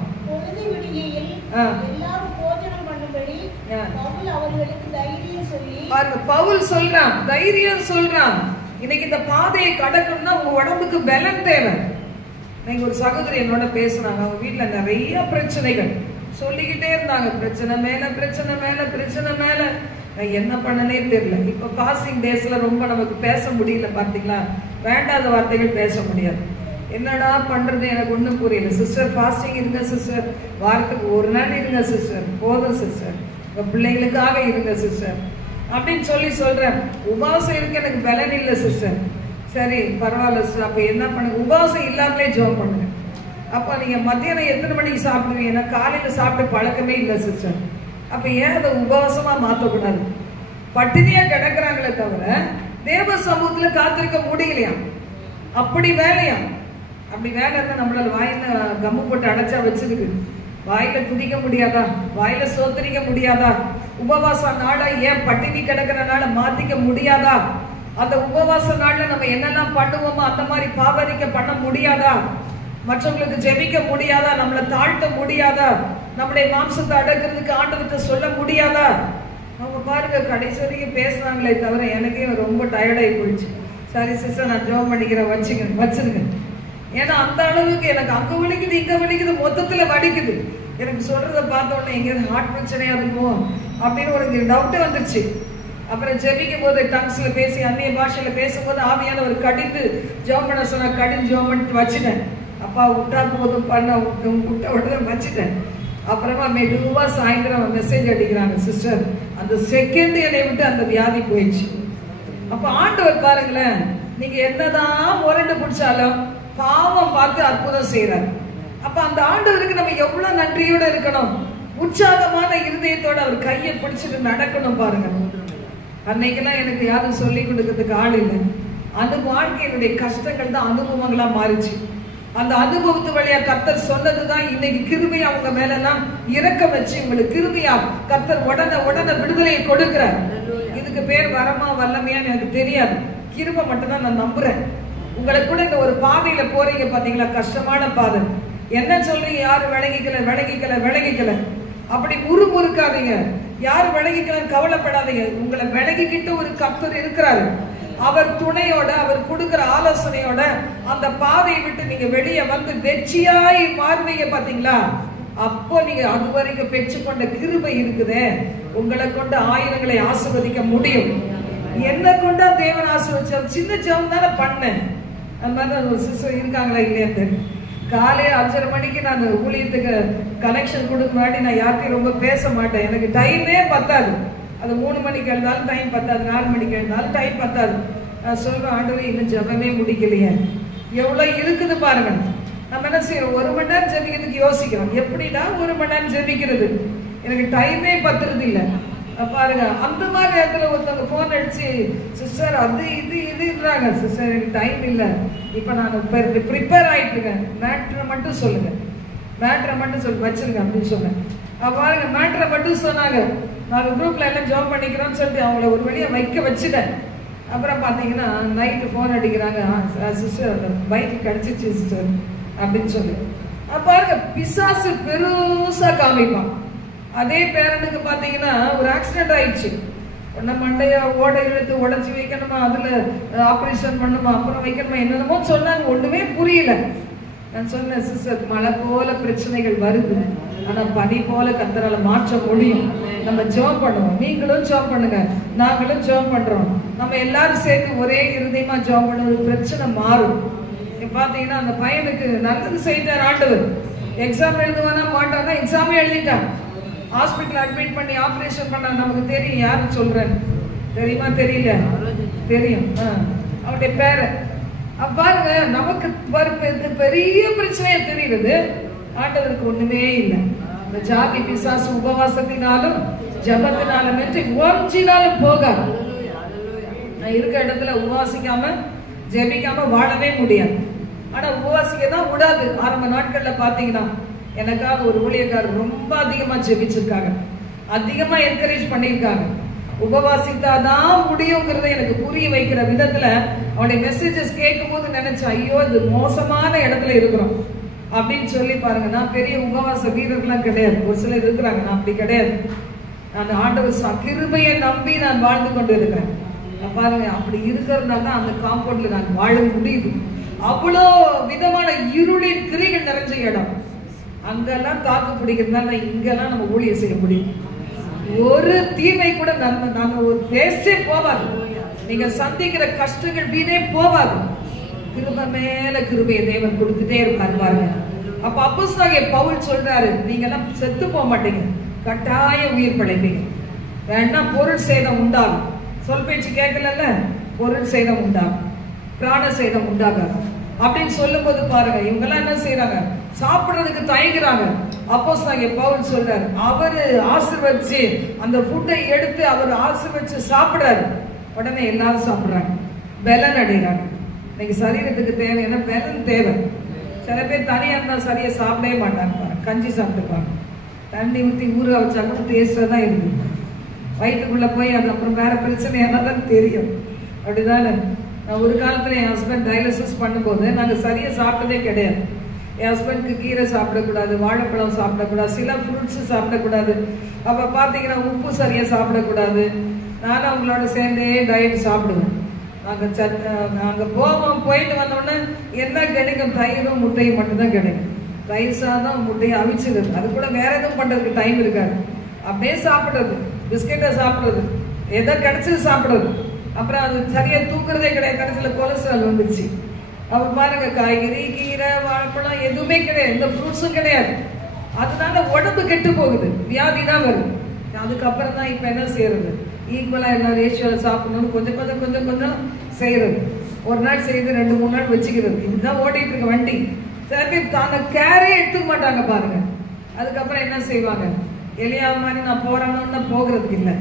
பவுல் சொல்றான், தைரியம் சொல்றான். இன்னைக்கு இந்த பாதையை கடக்கணும்னா உங்க உடம்புக்கு பலம் தேவை. நீங்க ஒரு சகோதரி என்னோட பேசுனாங்க, அவங்க வீட்டுல நிறைய பிரச்சனைகள் சொல்லிக்கிட்டே இருந்தாங்க. பிரச்சனை மேல என்ன பண்ணனே தெரியல. இப்ப பாசிங் டேஸ்ல ரொம்ப நமக்கு பேச முடியல. பாத்தீங்களா? வேண்டாத வார்த்தைகள் பேச முடியாது. என்னடா பண்றது எனக்கு ஒண்ணும் புரியல. சிஸ்டர் ஃபாஸ்டிங் இருங்க சிஸ்டர், வாரத்துக்கு ஒரு நாள் இருங்க சிஸ்டர், போதும் சிஸ்டர், உங்க பிள்ளைங்களுக்காக இருங்க சிஸ்டர் அப்படின்னு சொல்றேன். உபவாசம் இருக்கு, எனக்கு பலன் இல்லை சிஸ்டர். சரி பரவாயில்ல சிஸ்டர், அப்ப என்ன பண்ணுங்க? உபவாசம் இல்லாமலே ஜெபம் பண்ணுங்க. அப்ப நீங்க மத்தியானம் எத்தனை மணிக்கு சாப்பிடுவீங்க? காலையில சாப்பிட்டு பழக்கமே இல்லை சிஸ்டர். அப்ப ஏன் அதை உபவாசமா மாற்றக்கூடாது? பட்டினியா கிடக்குறாங்களே தவிர தேவ சமூகத்துல காத்திருக்க முடியலையா? அப்படி வேலையா? அப்படி வேலை இருந்தா நம்மளால வாயில கம்மு போட்டு அடைச்சா வச்சிருக்கு, வாயில துதிக்க முடியாதா? வாயில சோத்தரிக்க முடியாதா? உபவாச நாளை ஏன் பட்டினி கிடக்கிற நாளை மாத்திக்க முடியாதா? அந்த உபவாச நாள்ல நம்ம என்னெல்லாம் பண்ணுவோமோ அந்த மாதிரி பாவரிக்க பண்ண முடியாதா? மற்றவங்களுக்கு ஜெபிக்க முடியாதா? நம்மளை தாழ்த்த முடியாதா? நம்முடைய மாம்சத்தை அடக்கிறதுக்கு ஆண்டவர்கிட்ட சொல்ல முடியாதா? அவங்க பாருங்க கடைசி வரைக்கும் பேசுறாங்களே தவிர எனக்கே ரொம்ப டயர்டாகி போயிடுச்சு. சரி சிஸ்டர் நான் ஜோம் பண்ணிக்கிறேன், வச்சிருங்க. ஏன்னா அந்த அளவுக்கு எனக்கு அங்க வலிக்குது இங்க வலிக்குது, மொத்தத்துல வலிக்குது. எனக்கு சொல்றதை பார்த்த உடனே எங்கேயாவது ஹார்ட் பிரச்சனையா இருக்கும் அப்படின்னு ஒரு டவுட்டே வந்துருச்சு. அப்புறம் ஜெபிக்கும் போது டங்ஸ்ல பேசி அந்நிய பாஷையில பேசும்போது ஆவியான ஒரு கடிந்து ஜோம் பண்ண சொன்னா கடிந்து ஜோம் பண்ணிட்டு வச்சுட்டேன். அப்பா விட்டா போதும் பண்ண விட்ட உடனே வச்சுட்டேன். அப்புறமா மெதுவா சாயந்தரம் மெசேஜ் அடிக்கிறாங்க, சிஸ்டர் அந்த செகண்ட் என்னை விட்டு அந்த வியாதி போயிடுச்சு. அப்ப ஆண்டவர் பாருங்களேன், நீங்க என்னதான் முரண்டு பிடிச்சாலும் பாவம் பார்த்து அற்புதம் செய்யறாரு. அப்ப அந்த ஆண்டவருக்கு நம்ம எவ்வளவு நன்றியோட இருக்கணும், உற்சாகமான இருதயத்தோட அவர் கையை பிடிச்சிட்டு நடக்கணும். பாருங்க, அன்னைக்கெல்லாம் எனக்கு யாரும் சொல்லி கொடுக்கறதுக்கு ஆள் இல்லை. அந்த வாழ்க்கையினுடைய கஷ்டங்கள் தான் அனுபவங்களா மாறிச்சு. அந்த அனுபவத்து வழியா கர்த்தர் சொன்னதுதான் இன்னைக்கு கிருபையா அவங்க மேல எல்லாம் இறக்கம் வச்சு உங்களுக்கு கிருபையா கர்த்தர் உடனே விடுதலையை கொடுக்கிறார். இதுக்கு பேர் வரமா வல்லமையான்னு எனக்கு தெரியாது, கிருபை மட்டும் தான் நான் நம்புறேன். உங்களை கூட இந்த ஒரு பாதையில போறீங்க பாத்தீங்களா, கஷ்டமான பாதை. என்ன சொல்றீங்க? யாரும் விளங்கிக்கல அப்படி முறுமுறுக்காதீங்க. யாரும் விளங்கிக்கலன்னு கவலைப்படாதீங்க. உங்களை விளங்கிக்கிட்டு ஒரு கர்த்தர் இருக்கிறாரு. அவர் துணையோட, அவர் கொடுக்கிற ஆலோசனையோட அந்த பாதையை விட்டு நீங்க வெளியே வந்து வெற்றியாய் மாறுவீங்க பாத்தீங்களா? அப்போ நீங்க அது வரைக்கும் பெற்று கொண்ட கிருபை இருக்குதே, உங்களை கொண்டு ஆயிரங்களை ஆசீர்வதிக்க முடியும். என்ன கொண்டா தேவன் ஆசீர்வதிச்சார். சின்ன ஜெபம் தானே பண்ணேன். அந்த மாதிரி ஒரு சிஸ்டர் இருக்காங்களா இல்லையா தெரியும். காலையில் 5:30 மணிக்கு நான் ஊழியத்துக்கு கனெக்ஷன் கொடுக்க முன்னாடி நான் யார்கிட்டையும் ரொம்ப பேச மாட்டேன். எனக்கு டைமே பத்தாது. அது 3 மணிக்கு எழுந்தாலும் டைம் பத்தாது, 4 மணிக்கு எழுந்தாலும் டைம் பத்தாது. நான் சொல்றேன், ஆண்டவரே இன்னும் ஜெபமே முடிக்கலையே. எவ்வளவு இருக்குது பாருங்க. நம்ம என்ன செய்யறோம்? 1 மணி நேரம் ஜெபிக்கிறதுக்கு யோசிக்கிறோம். எப்படின்னா 1 மணி நேரம் ஜெபிக்கிறது, எனக்கு டைமே பத்துறது இல்லை. பாருங்க, அந்த மாதிரி நேரத்துல ஒருத்தவங்க போன் அடிச்சு, சிஸ்டர் அது இதுன்றாங்க. சிஸ்டர் எனக்கு டைம் இல்லை, இப்ப நான் ப்ரிப்பேர் ஆயிட்டு இருக்கேன், மேட்ரை மட்டும் சொல்லுங்க, வச்சிருங்க அப்படின்னு சொன்னேன். பாருங்க, மேட்ரை மட்டும் சொன்னாங்க. நாங்கள் குரூப்ல எல்லாம் ஜாப் பண்ணிக்கிறோம்னு சொல்லிட்டு அவங்கள ஒரு வழியா வைக்க வச்சுட்டேன். அப்புறம் பாத்தீங்கன்னா நைட்டு போன் அடிக்கிறாங்க, சிஸ்டர் பைக் கிடைச்சிச்சு சிஸ்டர் அப்படின்னு சொல்லி. பாருங்க, பிசாசு பெருசா காமிப்பான். அதே பேரனுக்கு பாத்தீங்கன்னா ஒரு ஆக்சிடென்ட் ஆயிடுச்சு. உடனே மண்டையா ஓடை இழுத்து உடச்சி வைக்கணுமா, அதுல ஆபரேஷன் பண்ணுமா, அப்புறம் வைக்கணுமா, என்னென்னமோ சொன்னாங்க. ஒண்ணுமே புரியல. நான் சொன்னேன், சிஸ்டர் மழை போல பிரச்சனைகள் வருது, ஆனா பனி போல கர்த்தரால மாற்ற முடியும். நம்ம ஜெபம் பண்ணுவோம், நீங்களும் ஜெபம் பண்ணுங்க, நாங்களும் ஜெபம் பண்றோம். நம்ம எல்லாரும் சேர்த்து ஒரே இருதயமா ஜெபம் பண்ணுவது பிரச்சனை மாறும். பாத்தீங்கன்னா அந்த பையனுக்கு நல்லது செய்தார் ஆண்டவர். எக்ஸாம் எழுதுவானா மாட்டானா, எக்ஸாமே எழுதிட்டான். ஹாஸ்பிட்டல் அட்மிட் பண்ணி ஆபரேஷன் பண்ண நமக்கு தெரியும். யாரு சொல்றேன் தெரியுமா? தெரியல, தெரியும். அவனுடைய பேர பாருங்க, நமக்கு பெரிய பிரச்சனையா தெரியுது, ஆண்டவருக்கு ஒண்ணுமே இல்லை. இந்த ஜாதி பிசாசு உபவாசத்தினாலும் ஜபத்தினாலும் ஒன்றினாலும் போகாது. நான் இருக்க இடத்துல உபவாசிக்காம ஜெபிக்காம வாழவே முடியாது. ஆனா உபவாசிக்க தான் விடாது. ஆரம்ப நாட்கள்ல பாத்தீங்கன்னா எனக்காக ஒரு ஊழியக்காரர் ரொம்ப அதிகமா ஜெபிச்சிருக்காங்க, அதிகமா என்கரேஜ் பண்ணியிருக்காங்க. உபவாசித்தாதான் முடியுங்கிறத எனக்கு புரிய வைக்கிற விதத்துல அவனுடைய மெசேஜஸ் கேட்கும் போது நினைச்சேன், ஐயோ இது மோசமான இடத்துல இருக்கிறோம் அப்படின்னு சொல்லி. பாருங்க, நான் பெரிய உபவாச வீரர்கள்லாம் கிடையாது, ஒரு சிலர் இருக்கிறாங்க, நான் அப்படி கிடையாது. நான் ஆண்டவர் கிருபையை நம்பி நான் வாழ்ந்து கொண்டு இருக்கிறேன். பாருங்க, அப்படி இருக்கிறதுனால தான் அந்த காம்பவுண்ட்ல நான் வாழ முடியுது. அவ்வளோ விதமான இருளின் கிரிகள் நிறைஞ்ச இடம். அங்கெல்லாம் தாக்கு பிடிக்கிறதுனால இங்கெல்லாம் நம்ம ஊழியம் செய்ய முடியும். ஒரு தீமை கூட நாங்க ஒரு வேஸ்டே போவாது. நீங்க சந்திக்கிற கஷ்டங்கள் வீணே போவாது. கிருபை மேல கிருபையை தேவன் கொடுத்துட்டே இருப்பாரு பாருங்க. அப்ப அப்போஸ்தலனாகிய பவுல் சொல்றாரு, நீங்க எல்லாம் செத்து போக மாட்டீங்க, கட்டாய உயிர் பிழைப்பீங்க. வேணா பொருள் சேதம் உண்டாகும், சொல் பேச்சு கேட்கல, பொருள் சேதம் உண்டாகும், பிராண சேதம் உண்டாகாது அப்படின்னு சொல்லும் போது பாருங்க, இவங்க எல்லாம் என்ன செய்யறாங்க? சாப்பிடுறதுக்கு தயங்குறாங்க. அப்போஸ்தலனாகிய பவுல் சொல்றாரு, அவரு ஆசீர்வதிச்சு அந்த ஃபுட்டை எடுத்து அவர் ஆசீர்வதிச்சு சாப்பிடாரு. உடனே எல்லாரும் சாப்பிடுறாங்க, பலன் அடைகிறாங்க. இன்னைக்கு சரீரத்துக்கு தேவையான பலன் தேவை. சில பேர் தனியா இருந்தா சரியா சாப்பிடவே மாட்டாங்க, கஞ்சி சாப்பிட்டுப்பாங்க. தண்ணி ஊற்றி ஊறுகாய் வச்சா கூட டேஸ்டா தான் இருக்கு. வயிற்றுக்குள்ள போய் அது அப்புறம் வேற பிரச்சனை என்னதான் தெரியும். அப்படிதானே? நான் ஒரு காலத்துல என் ஹஸ்பண்ட் டயாலிசிஸ் பண்ணும்போது நாங்க சரியா சாப்பிட்டதே கிடையாது. என் ஹஸ்பண்ட்க்கு கீரை சாப்பிடக்கூடாது, வாழைப்பழம் சாப்பிடக்கூடாது, சில ஃப்ரூட்ஸ் சாப்பிடக்கூடாது. அப்ப பாத்தீங்கன்னா உப்பு சரியா சாப்பிடக்கூடாது. நானும் அவங்களோட சேர்ந்தே டயட் சாப்பிடுவேன். நாங்க போவோம், போயிட்டு வந்தோடனே என்ன கிடைக்கும்? தயிரும் முட்டையும் மட்டும்தான் கிடைக்கும். தயிர் சாதம், முட்டையை அவிச்சிடுது. அது கூட வேற எதுவும் பண்றதுக்கு டைம் இருக்காது. அப்படியே சாப்பிடுறது, பிஸ்கெட்டை சாப்பிடுறது, எதை கிடைச்சது சாப்பிடுறது. அப்புறம் அது சரியா தூக்குறதே கிடையாது. கடைசியில் கொலஸ்ட்ரால் வந்துருச்சு. அவர் பாருங்க, காய்கறி, கீரை, வாழைப்பழம் எதுவுமே கிடையாது, எந்த ஃப்ரூட்ஸும் கிடையாது. அதனால உடம்பு கெட்டு போகுது, வியாதி தான் வருது. அதுக்கப்புறம் தான் இப்ப என்ன செய்யறது? ஈக்குவலா எல்லா ரேஷியோல சாப்பிடணும்னு கொஞ்சம் கொஞ்சம் கொஞ்சம் கொஞ்சம் செய்யறது. ஒரு நாள் செய்து 2-3 நாள் வச்சுக்கிறது. இதுதான் ஓடிட்டு இருக்க வண்டி. சில பேர் தாங்க கேரே எடுத்துக்க மாட்டாங்க பாருங்க. அதுக்கப்புறம் என்ன செய்வாங்க? எலியா மாதிரி நான் போறேன்னு போகிறதுக்கு இல்லை.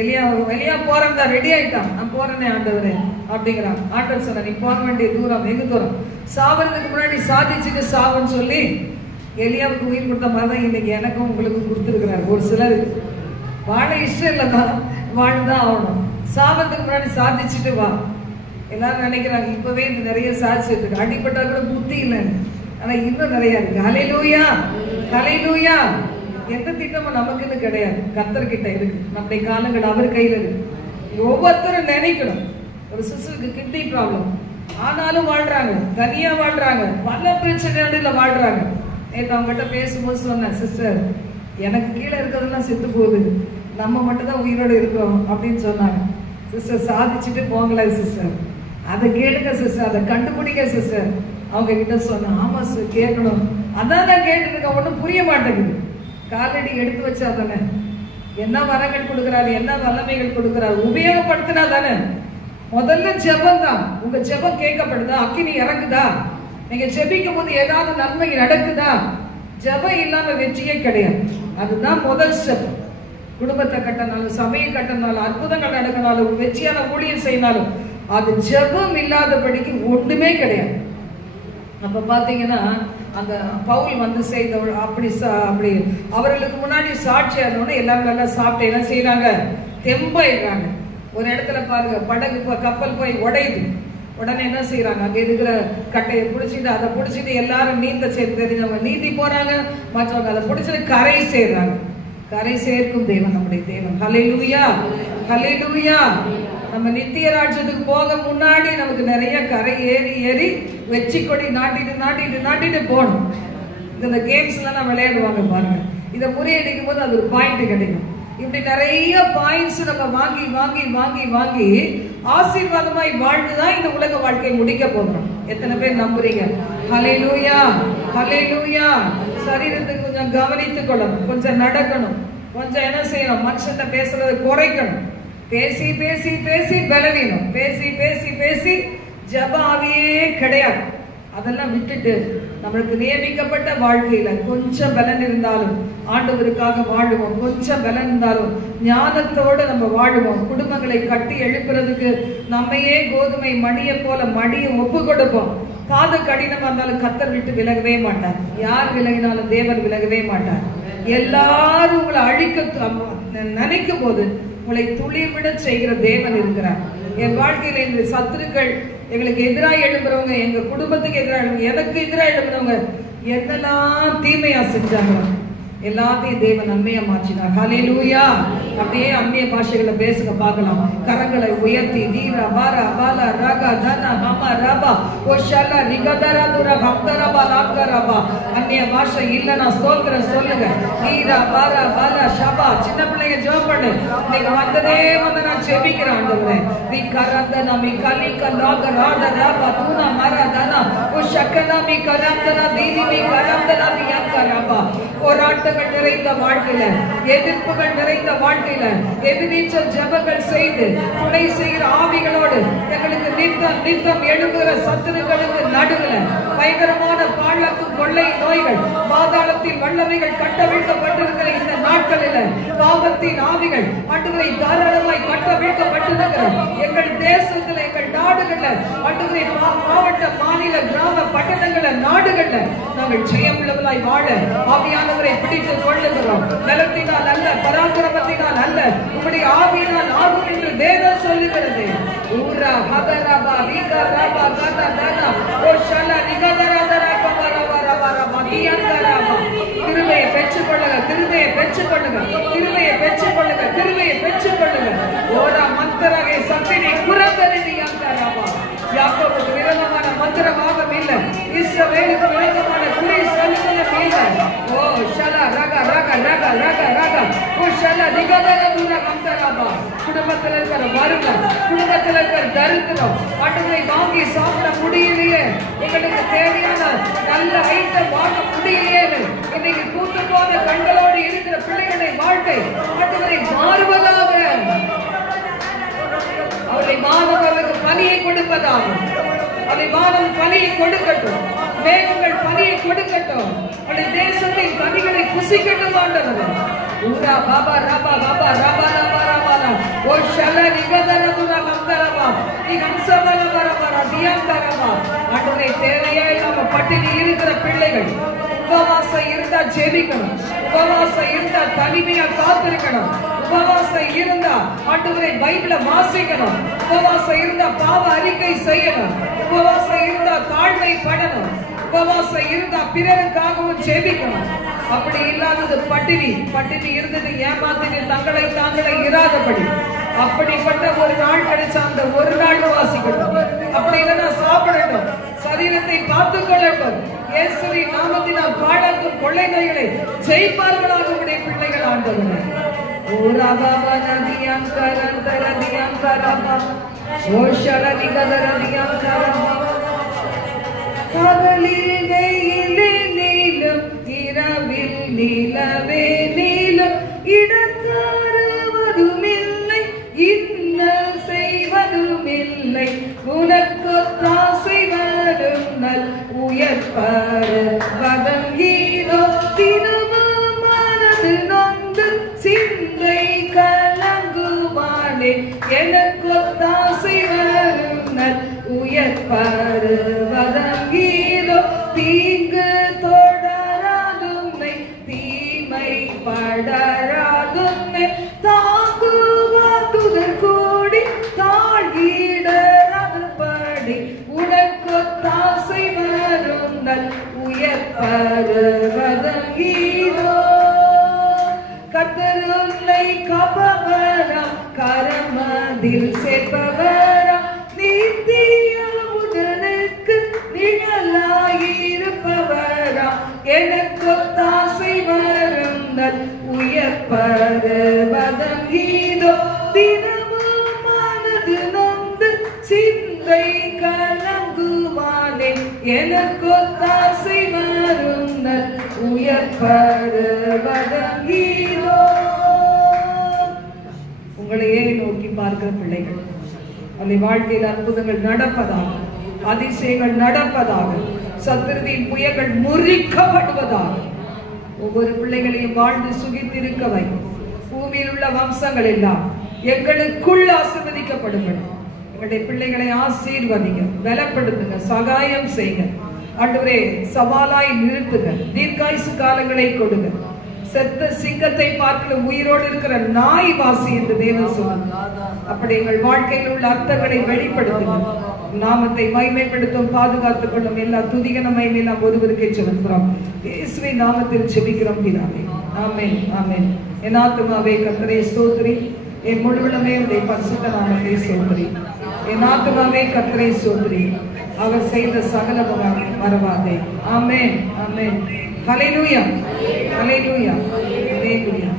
எலியா போறேன் தான், ரெடி ஆயிட்டான், நான் போறேனே ஆண்டவரே அப்படிங்கிறான். ஆண்டவர் சொன்ன, நீ போக வேண்டிய தூரம் வெகு தூரம், சாவறதுக்கு முன்னாடி சாதிச்சுட்டு சாவுன்னு சொல்லி எலியாவுக்கு உயிர் கொடுத்த மாதிரி தான் இன்னைக்கு எனக்கும் உங்களுக்கு கொடுத்துருக்கிறாரு. ஒரு சிலருக்கு வாழ இஷ்டம் இல்லைதான், வாழ்தான் ஆகணும். சாவறதுக்கு முன்னாடி சாதிச்சுட்டு வா. எல்லாரும் நினைக்கிறாங்க இப்பவே இந்த நிறைய சாதிச்சுட்டு இருக்கு, அடிப்பட்டா கூட புத்தி இல்லைன்னு. ஆனா இன்னும் நிறைய இருக்கு. ஹல்லேலூயா, ஹல்லேலூயா. எந்த திட்டமும் நமக்குன்னு கிடையாது, கர்த்தர்கிட்ட இருக்கு. நம்முடைய காலங்கள் அவர் கையில இருக்கு. ஒவ்வொருத்தரும் நினைக்கணும். ஒரு சிசுக்கு கிட்னி ப்ராப்ளம் ஆனாலும் வாழ்றாங்க, தனியா வாழ்றாங்க, பல பிரச்சனைல வாழ்றாங்க. நேற்று அவங்ககிட்ட பேசும்போது சொன்னேன், சிஸ்டர் எனக்கு கீழே இருக்கிறதெல்லாம் செத்து போகுது, நம்ம மட்டும் தான் உயிரோடு இருக்கிறோம் அப்படின்னு சொன்னாங்க. சிஸ்டர் சாதிச்சுட்டு போங்களா சிஸ்டர், அதை கேளுங்க சிஸ்டர், அதை கண்டுபிடிக்க சிஸ்டர். அவங்க கிட்ட சொன்னேன், ஆமா சார் கேட்கணும். அதான் நான் கேட்டுட்டு இருக்கேன், ஒன்றும் புரிய மாட்டேங்குது. காலடி எடுத்து வச்சா தானே, என்ன வரங்கள் கொடுக்குறாரு, என்ன வல்லமைகள் கொடுக்குறாரு, உபயோகப்படுத்தினா தானே. முதல்ல ஜெபம் தான். உங்க ஜெபம் கேட்கப்படுதா? அக்கினி இறங்குதா? நீங்க ஜெபிக்கும் போது ஏதாவது நன்மை நடக்குதா? ஜெபம் இல்லாம வெற்றியே கிடையாது. அதுதான் முதல் ஸ்டெப். குடும்பத்தை கட்டினாலும், சபையை கட்டினாலும், அற்புதங்கள் நடக்கினாலும், வெற்றியான ஊழியம் செய்யினாலும் அது ஜெபம் இல்லாதபடிக்கு ஒண்ணுமே கிடையாது. அப்ப பாத்தீங்கன்னா அந்த பவுல் வந்து செய்த அப்படி அவர்களுக்கு முன்னாடி சாட்சியானோன்னு எல்லாரும் நல்லா சாப்பிட்டு என்ன செய்யறாங்க? தெம்பாயிடுறாங்க. ஒரு இடத்துல பாருங்க, படகு கப்பல் போய் உடையுது. உடனே என்ன செய்யறாங்க? அங்க இருக்கிற கட்டையை பிடிச்சிட்டு, அதை பிடிச்சிட்டு எல்லாரும் நீந்த தெரிஞ்சவங்க நீந்தி போறாங்க, மற்றவங்க அதை பிடிச்சிட்டு கரை சேர்றாங்க. கரை சேர்க்கும் தேவன் நம்முடைய தேவன். ஹல்லேலூயா, ஹல்லேலூயா. நம்ம நித்திய ராஜ்யத்துக்கு போக முன்னாடி நமக்கு நிறைய கரை ஏறி ஏறி வெற்றி கொடி நாட்டிட்டு நாட்டிட்டு நாட்டிட்டு போகணும். இந்த கேம்ஸ் எல்லாம் விளையாடுவாங்க பாருங்க, இதை முறியடிக்கும் போது அது ஒரு பாயிண்ட் கிடைக்கும். இப்படி நிறைய பாயிண்ட்ஸ் நம்ம வாங்கி வாங்கி வாங்கி வாங்கி ஆசீர்வாதமாய் வாழ்ந்துதான் இந்த உலக வாழ்க்கையை முடிக்க போகிறோம். எத்தனை பேர் நம்புறீங்க? ஹல்லேலூயா, ஹல்லேலூயா. சரீரத்துக்கு கொஞ்சம் கவனித்துக் கொள்ளணும், கொஞ்சம் நடக்கணும், கொஞ்சம் என்ன செய்யணும்? மனுஷன்ட்ட பேசுறதை குறைக்கணும். பேசி பேசி பேசி பலவீனம், பேசி பேசி பேசி ஜப ஆவியே கிடையாது. அதெல்லாம் விட்டுட்டு நம்மளுக்கு நியமிக்கப்பட்ட வாழ்க்கையில கொஞ்சம் பலன் இருந்தாலும் ஆண்டவருக்காக வாழுவோம். கொஞ்சம் பலன் இருந்தாலும் ஞானத்தோடு நம்ம வாழுவோம். குடும்பங்களை கட்டி எழுப்புறதுக்கு நம்மையே கோதுமை மணியை போல மடியை ஒப்பு கொடுப்போம். பாத கடினமா இருந்தாலும் கர்த்தர் விட்டு விலகவே மாட்டார். யார் விலகினாலும் தேவன் விலகவே மாட்டார். எல்லாரும் உங்களை அழிக்க நினைக்கும் போது உங்களை துளிர்விட செய்கிற தேவன் இருக்கிறார். என் வாழ்க்கையில இந்த சத்துருக்கள் எங்களுக்கு எதிராக எழுப்புறவங்க, எங்க குடும்பத்துக்கு எதிராக, எனக்கு எதிராக எழுப்புறவங்க என்னெல்லாம் தீமையா செஞ்சாங்க எல்லாத்தையும் தேவன் நன்மையா மாற்றினார். ஹல்லேலூயா. அப்படியே அந்நிய பாஷைகளை பேசுங்க பார்க்கலாம். கரங்களை உயர்த்தி நீரா பாரா பாலா ராகா தனா ஹமா ரபா ஓஷாலா ரிகதரா துரா பக்தரபா லாக்கரபா. அந்நிய பாஷை இல்லைன்னா ஸ்தோத்திரம் சொல்லுங்க. நீரா பாரா பாலா ஷபா. சின்ன பிள்ளைங்க ஜெபம் பண்ணு. நீங்க வந்ததே வந்து நான் ஜெபிக்கிறேன் ஆண்டவரே. நீ கரந்தனா மீ கலிக லாக ராட ரபா தூனா மரா தனா ஓஷக்கனா மீ கரந்தனா தீதி மீ கரந்தனா மீ யக்கரபா. போராட்டங்கள் நிறைந்த வாழ்க்கையில, எதிர்ப்புகள் நிறைந்த வாழ்க்கையில எதிர்நீச்சல் ஜெபங்கள் செய்து துணை செய்கிற ஆவிகளோடு எங்களுக்கு நித்தம் நித்தம் எழும்புகிற சத்துருக்களுக்கு நடுவுல பயங்கரமான பாழாக்கும் கொள்ளை நோய்கள், பாதாளத்தின் வல்லமைகள் கட்டவிழ்க்கப்பட்டிருக்கிற இந்த நாட்களில் பாவத்தின் ஆவிகள் ஆண்டவரை தாராளமாய் கட்டவிழ்க்கப்பட்டிருக்கிற எங்கள் தேசத்துல, எங்கள் நாடுகள்ல, ஆண்டவரை மாவட்ட, மாநில, கிராம, பட்டணங்கள, நாடுகள்ல நாங்கள் ஜெயமுள்ளவர்களாய் வாழ ஆவியானவரை பிடித்துக் கொள்ளுகிறோம். பலத்தினால் அல்ல, பராக்கிரமத்தினால் அல்ல, உம்முடைய ஆவியினால் ஆகும் என்று வேதம் சொல்லுகிறது. ஊரா ஹபரபா விகரபா கததனா ஓஷல நிகதரதரா பரவரவரவ தியங்கரபா. கிருபையை பெற்றுக்கொள்ளுங்க, கிருபையை பெற்றுக்கொள்ளுங்க, கிருபையை பெற்றுக்கொள்ளுங்க, கிருபையை பெற்றுக்கொள்ளுங்க. ஓரா மந்திரகை சக்தினை குரங்கரிதியங்கரபா. யாக்கோபுக்கு விரோதமான மந்திரமாகம் இல்லை, இஸ்ரவேலுக்கு விரோதமான குறி சொல்லுவதும் இல்லை. ஓ ஷல ரக ரக ரக ரக ரக ஓ ஷல நிகதர துர மந்திரபா. குடும்பத்தில் இருக்கிற வறுமை, குடும்பத்தில் இருக்கிற தரித்திரம், ஆண்டவரை வாங்கி சாப்பிட முடியலையே, எங்களுக்கு தேவையான நல்ல ஐட்டம் வாங்க முடியலையே, இன்னைக்கு கூத்து போன கண்களோடு இருக்கிற பிள்ளைகளை வாழ்க்கை ஆண்டவரை மாறுவதாக, அவரை மாணவர்களுக்கு பணியை கொடுப்பதாக, அதை வானம் பணியை கொடுக்கட்டும், மேகங்கள் பணியை கொடுக்கட்டும், அவருடைய தேசத்தின் பணிகளை புசிக்கட்டும் ஆண்டவர். ஊரா பாபா ராபா பாபா ராபா ராபா ராபா ஓ ஷல நிகதரதுர மந்தரபா நீ ஹம்சவல வரவர தியந்தரபா. ஆண்டவரே, தேவையே நம்ம பட்டினி இருக்கிற பிள்ளைகள் உபவாசம் இருந்தா ஜெபிக்கணும், உபவாசம் இருந்தா தனிமையா காத்திருக்கணும், உபவாசம் இருந்தா ஆண்டவரை பைபிளை வாசிக்கணும், உபவாசம் இருந்தா பாவ அறிக்கை செய்யணும், உபவாசம் இருந்தா தாழ்மை படணும், உபவாசம் இருந்தா பிறருக்காகவும் ஜெபிக்கணும். அப்படி இல்லாதது பட்டினி, பட்டினி இருந்தது ஏமாத்தினு தங்களை தாங்களே இராதபடி, அப்படிப்பட்ட ஒரு நாள் கிடைச்சா அந்த ஒரு நாள் வாசிக்கட்டும், அப்படி இல்லைன்னா சாப்பிடட்டும், சரீரத்தை பார்த்துக் கொள்ளட்டும். இயேசுவின் நாமத்தினால் பாழாக்கும் கொள்ளை நோய்களை ஜெயிப்பார்களாக உடைய பிள்ளைகள் ஆண்டவரே. பகலில் வெயிலே நீலம், இரவில் நிலவே நீலம், இடத்தருவதுமில்லை, இன்னல் செய்வதுமில்லை, உனக்கொத்தாசை வரும் நல் உயர்பருவதம் ஈரோ. தினமும் மனது நொந்து சிந்தை கலங்குவானே, எனக்கொத்தாசை வரும் நல் உயர்பருவதம் ஈரோ. தீங்கு தொடராதுன்னை, தீமை படராதுன்னை, தாங்குவதுதல் கூடி தாழ்கிடராது படி, உனக்கொத்தாசை வரும் நல் உயர்பருவதம் ஈரோ. கர்த்தர் உன்னை காப்பவராம், கரமதில் சேர்ப்பவராம், நித்திய உடலுக்கு நிழலாயிருப்பவராம், எனக்கொத்தாசை வரும் நல் உயர்பருவதம் ஈரோ. தினமும் மனது நொந்து சிந்தை கலங்குவானே, எனக்கொத்தாசை வரும் நல் உயர்பருவதம் ஈரோ. உங்களையே நோக்கி பார்க்கிற பிள்ளைகள், அந்த வாழ்க்கையில் அற்புதங்கள் நடப்பதாக, அதிசயங்கள் நடப்பதாக, சத்துருவின் புயங்கள் முறிக்கப்படுவதாக, ஒவ்வொரு பிள்ளைகளையும் வாழ்ந்து சுகித்திருக்க வை. பூமியில் உள்ள வம்சங்கள் எல்லாம் எங்களுக்குள் ஆசீர்வதிக்கப்படுங்கள். எங்களுடைய பிள்ளைகளை ஆசீர்வதிங்க, பலப்படுத்துங்க, சகாயம் செய்யுங்க ஆண்டவரே. சவாலாய் நிறுத்துங்க, தீர்க்காயுசு காலங்களை கொடுங்க. செத்த சிங்கத்தை பார்க்கிற உயிரோடு இருக்கிற நாய் வாசி என்று தேவன் சொல்லுங்க. அப்படி எங்கள் வாழ்க்கையில் உள்ள அர்த்தங்களை வெளிப்படுத்துங்க. நாமத்தை மகிமைப்படுத்தும், பாதுகாத்துக் கொள்ளும். எல்லா துதிகன மகிமை நாம் ஒருவருக்கே செலுத்துகிறோம். இயேசுவின் நாமத்தில் ஜெபிக்கிறோம் பிதாவே. ஆமென், ஆமென். என் ஆத்துமாவே கர்த்தரை ஸ்தோத்திரி, என் முழுவதுமே உடைய பரிசுத்த நாமத்தை ஸ்தோத்திரி. என் ஆத்துமாவே கர்த்தரை ஸ்தோத்திரி, அவர் செய்த சகல மறவாதே. ஆமென், ஆமென். ஹல்லேலூயா, ஹல்லேலூயா, ஹல்லேலூயா.